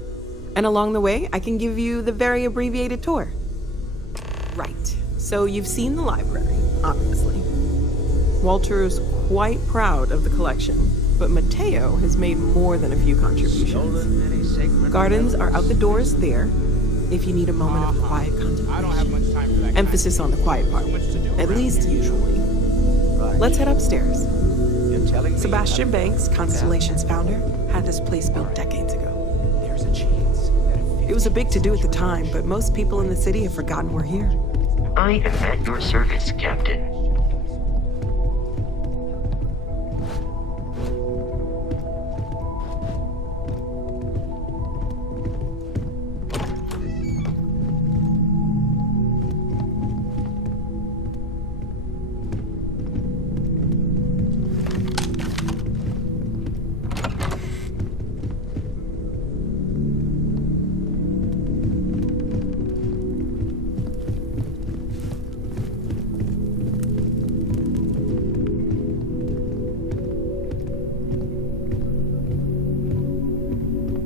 And along the way, I can give you the very abbreviated tour. Right. So you've seen the library, obviously. Walter is quite proud of the collection, but Mateo has made more than a few contributions. Gardens are out the doors there, if you need a moment of quiet contemplation. I don't have much time for that. Emphasis on the quiet part, at least usually. Let's head upstairs. Sebastian Banks, Constellation's founder, had this place built decades ago. There's a chance that It was a big to-do at the time, but most people in the city have forgotten we're here. I am at your service, Captain.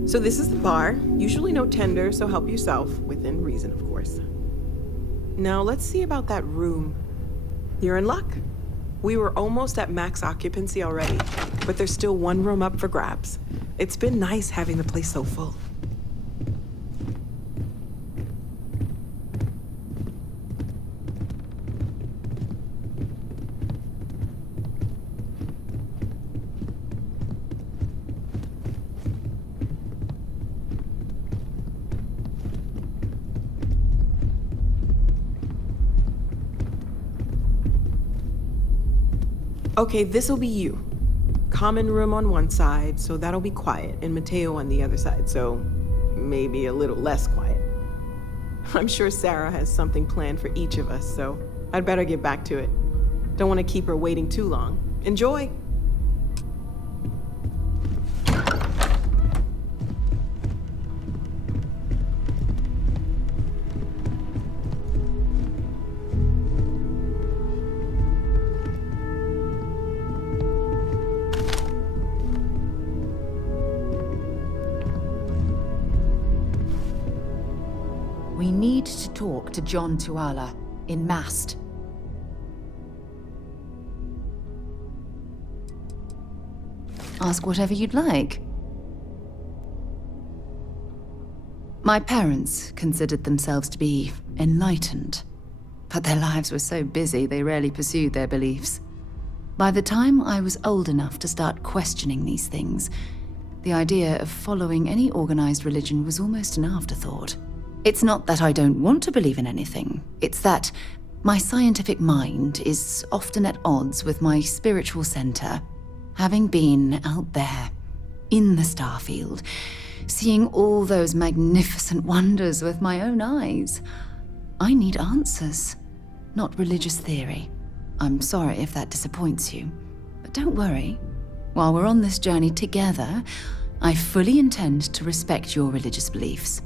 So this is the bar. Usually no tender, so help yourself, within reason, of course. Now let's see about that room. You're in luck. We were almost at max occupancy already, but there's still one room up for grabs. It's been nice having the place so full. Okay, this'll be you. Common room on one side, so that'll be quiet, and Mateo on the other side, so maybe a little less quiet. I'm sure Sarah has something planned for each of us, so I'd better get back to it. Don't want to keep her waiting too long. Enjoy! We need to talk to John Tuala in Mast. Ask whatever you'd like. My parents considered themselves to be enlightened. but their lives were so busy they rarely pursued their beliefs. By the time I was old enough to start questioning these things, the idea of following any organized religion was almost an afterthought. It's not that I don't want to believe in anything, it's that my scientific mind is often at odds with my spiritual center. Having been out there, in the Starfield, seeing all those magnificent wonders with my own eyes, I need answers, not religious theory. I'm sorry if that disappoints you, but don't worry. While we're on this journey together, I fully intend to respect your religious beliefs.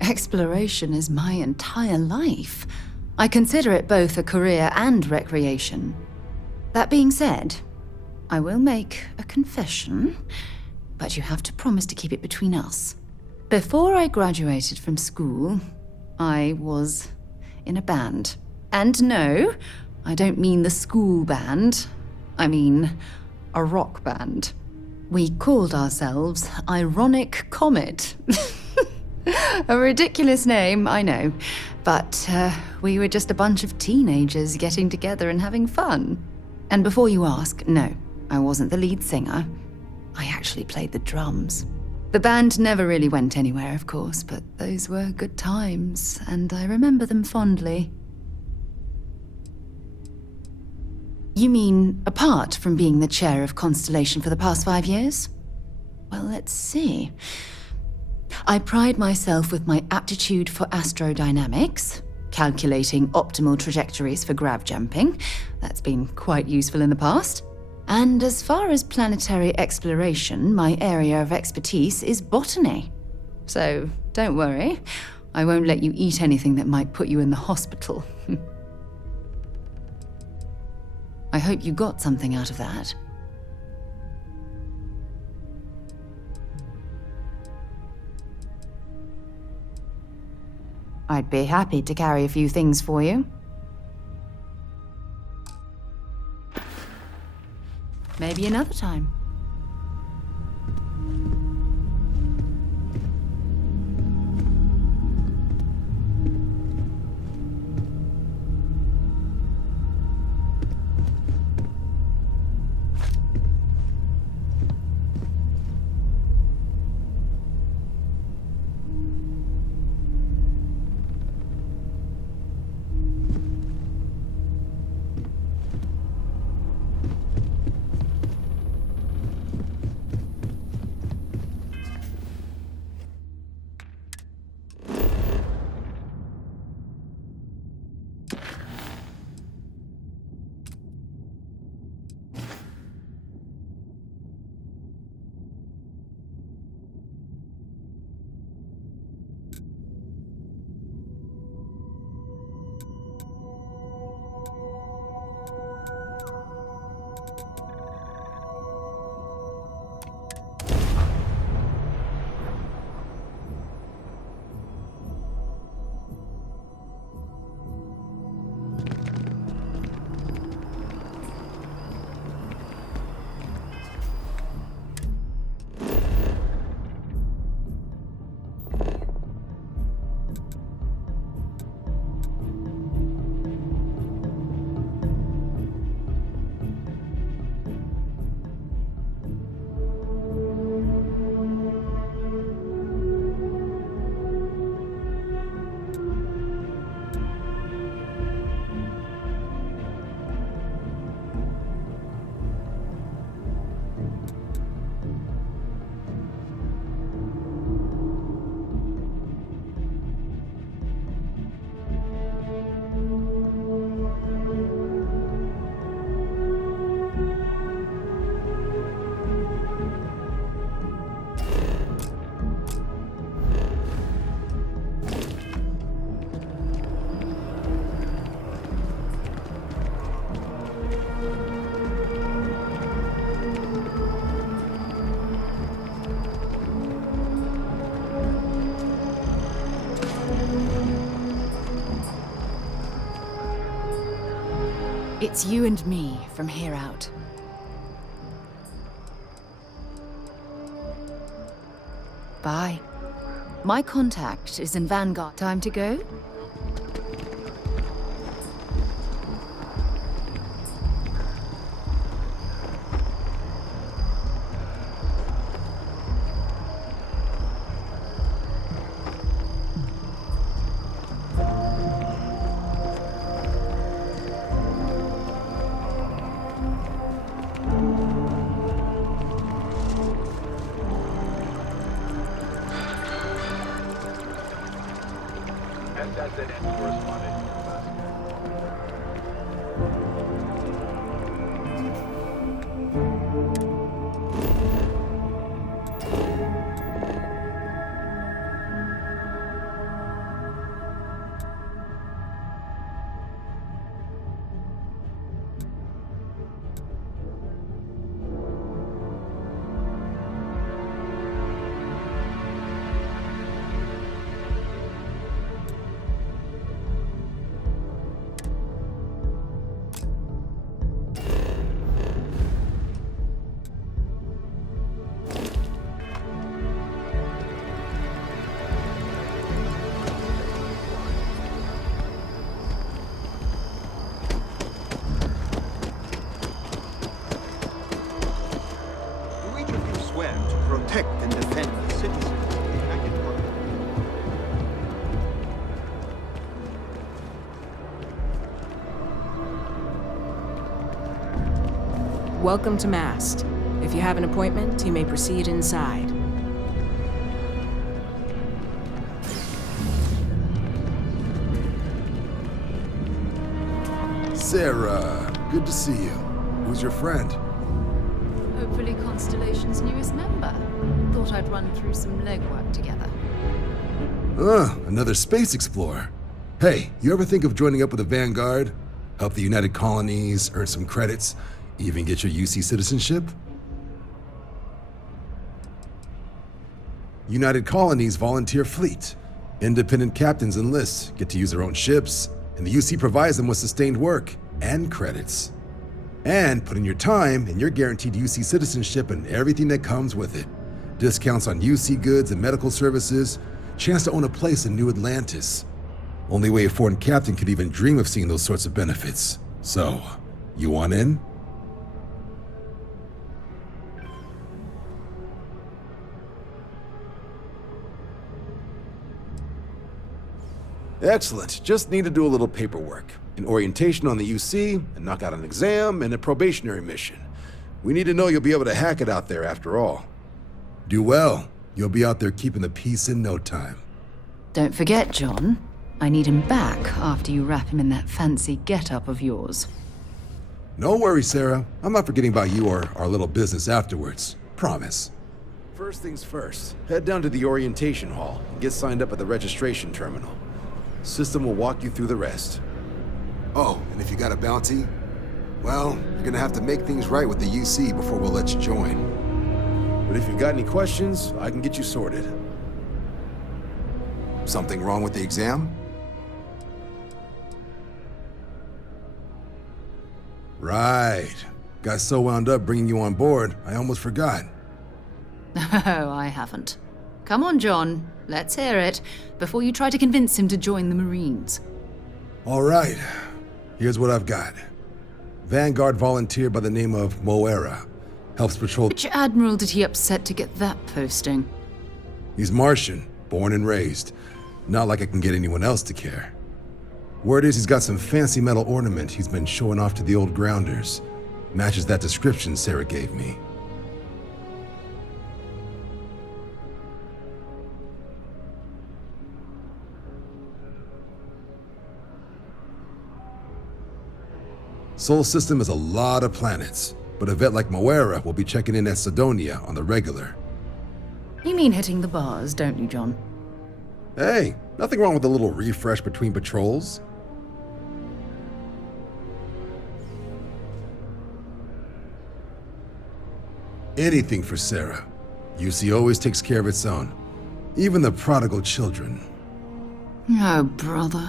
Exploration is my entire life. I consider it both a career and recreation. That being said, I will make a confession, but you have to promise to keep it between us. Before I graduated from school, I was in a band. And no, I don't mean the school band. I mean a rock band. We called ourselves Ironic Comet. A ridiculous name, I know. But we were just a bunch of teenagers getting together and having fun. And before you ask, no, I wasn't the lead singer. I actually played the drums. The band never really went anywhere, of course, but those were good times, and I remember them fondly. You mean apart from being the chair of Constellation for the past 5 years? Well, let's see. I pride myself with my aptitude for astrodynamics, calculating optimal trajectories for grav jumping. That's been quite useful in the past. And as far as planetary exploration, my area of expertise is botany. So don't worry, I won't let you eat anything that might put you in the hospital. I hope you got something out of that. I'd be happy to carry a few things for you. Maybe another time. It's you and me from here out. Bye. My contact is in Vanguard. Time to go? Protect and defend the citizens of the United World. Welcome to Mast. If you have an appointment, you may proceed inside. Sarah, good to see you. Who's your friend? Hopefully Constellation's newest member. Thought I'd run through some legwork together. Another space explorer. Hey, you ever think of joining up with the Vanguard? Help the United Colonies, earn some credits, even get your UC citizenship? United Colonies volunteer fleet. Independent captains enlist, get to use their own ships, and the UC provides them with sustained work and credits. And put in your time, and you're guaranteed UC citizenship and everything that comes with it. Discounts on UC goods and medical services, chance to own a place in New Atlantis. Only way a foreign captain could even dream of seeing those sorts of benefits. So, you want in? Excellent. Just need to do a little paperwork. An orientation on the UC, and knock out an exam, and a probationary mission. We need to know you'll be able to hack it out there after all. Do well. You'll be out there keeping the peace in no time. Don't forget, John. I need him back after you wrap him in that fancy get-up of yours. No worries, Sarah. I'm not forgetting about you or our little business afterwards. Promise. First things first, head down to the orientation hall and get signed up at the registration terminal. System will walk you through the rest. Oh, and if you got a bounty, well, you're gonna have to make things right with the UC before we'll let you join. But if you've got any questions, I can get you sorted. Something wrong with the exam? Right. Got so wound up bringing you on board, I almost forgot. Oh, I haven't. Come on, John. Let's hear it, before you try to convince him to join the Marines. All right. Here's what I've got. Vanguard volunteer by the name of Moira. Helps patrol... Which admiral did he upset to get that posting? He's Martian, born and raised. Not like I can get anyone else to care. Word is he's got some fancy metal ornament he's been showing off to the old grounders. Matches that description Sarah gave me. Sol system is a lot of planets, but a vet like Moira will be checking in at Sidonia on the regular. You mean hitting the bars, don't you, John? Hey, nothing wrong with a little refresh between patrols. Anything for Sarah. UC always takes care of its own. Even the prodigal children. Oh, brother.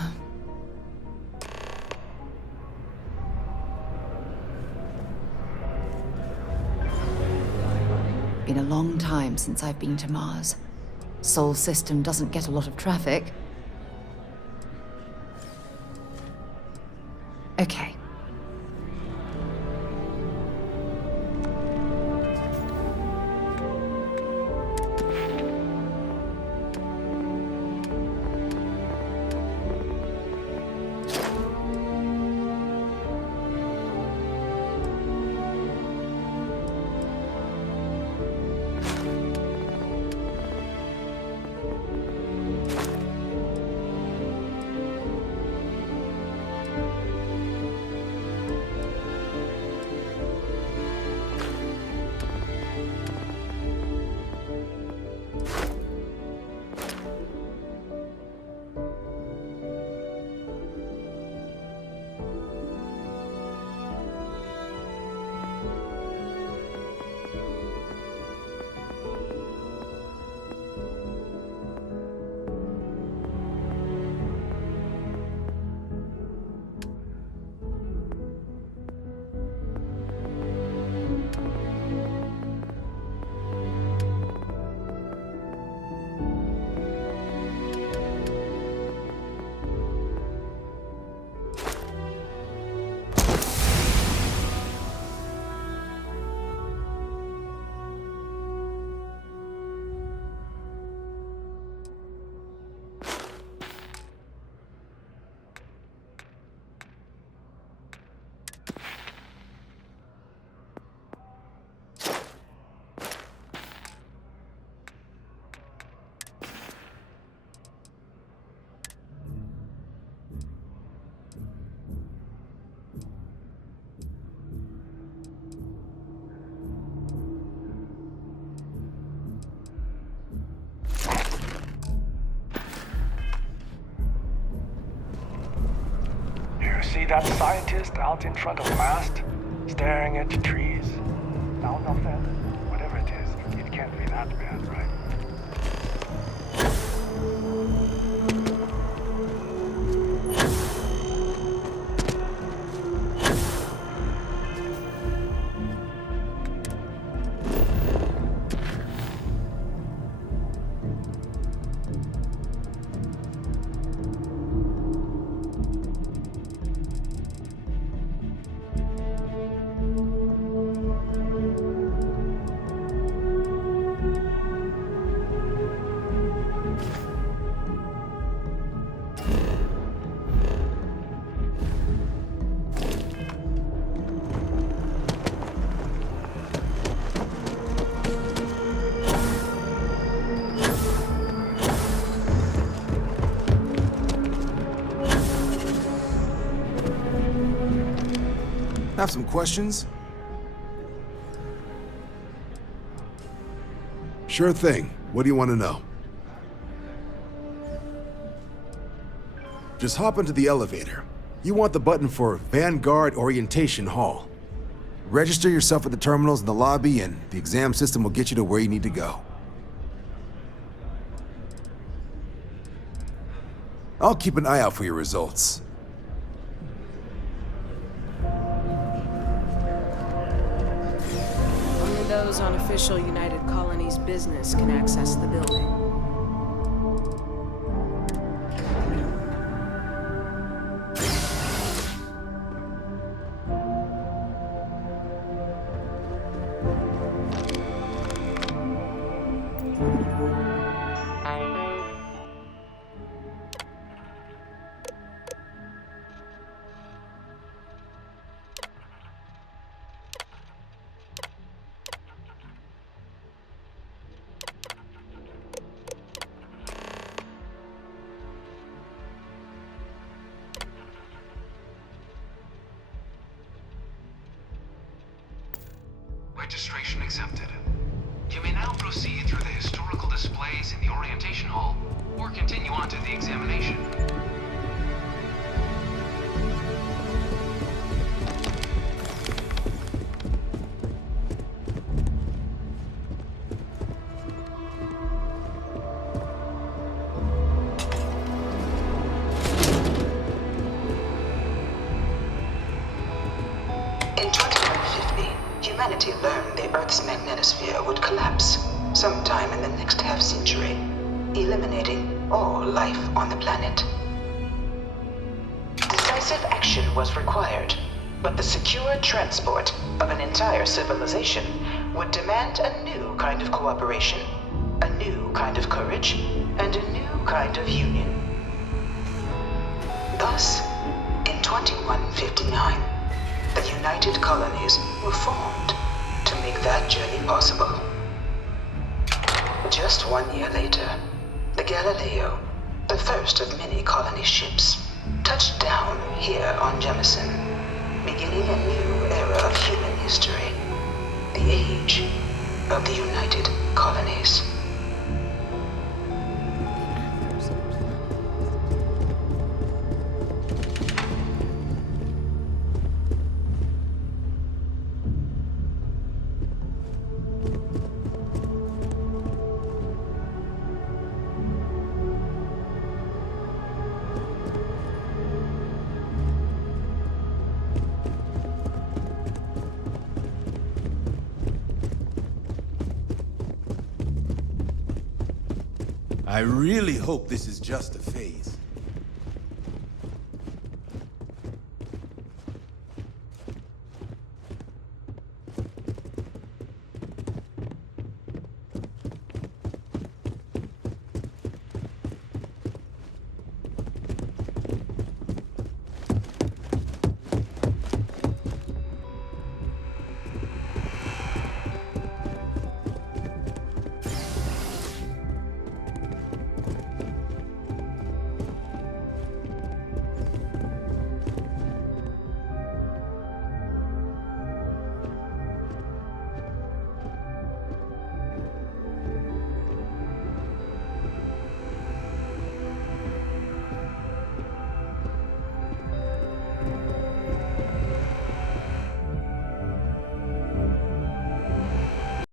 Been a long time since I've been to Mars. Sol system doesn't get a lot of traffic. Okay. See that scientist out in front of the mast, staring at the trees? Now nothing. Whatever it is, it can't be that bad, right? Have some questions? Sure thing. What do you want to know? Just hop into the elevator. You want the button for Vanguard Orientation Hall. Register yourself at the terminals in the lobby, and the exam system will get you to where you need to go. I'll keep an eye out for your results. Only those on official United Colonies business can access the building. Registration accepted. You may now proceed through the historical displays in the orientation hall, or continue on to the examination. In 2150, humanity humanity learned the Earth's magnetosphere would collapse sometime in the next half-century, eliminating all life on the planet. Decisive action was required, but the secure transport of an entire civilization would demand a new kind of cooperation, a new kind of courage, and a new kind of union. Thus, in 2159, the United Colonies were formed to make that journey possible. Just 1 year later, the Galileo, the first of many colony ships, touched down here on Jemison, beginning a new era of human history, the age of the United Colonies. I really hope this is just a phase.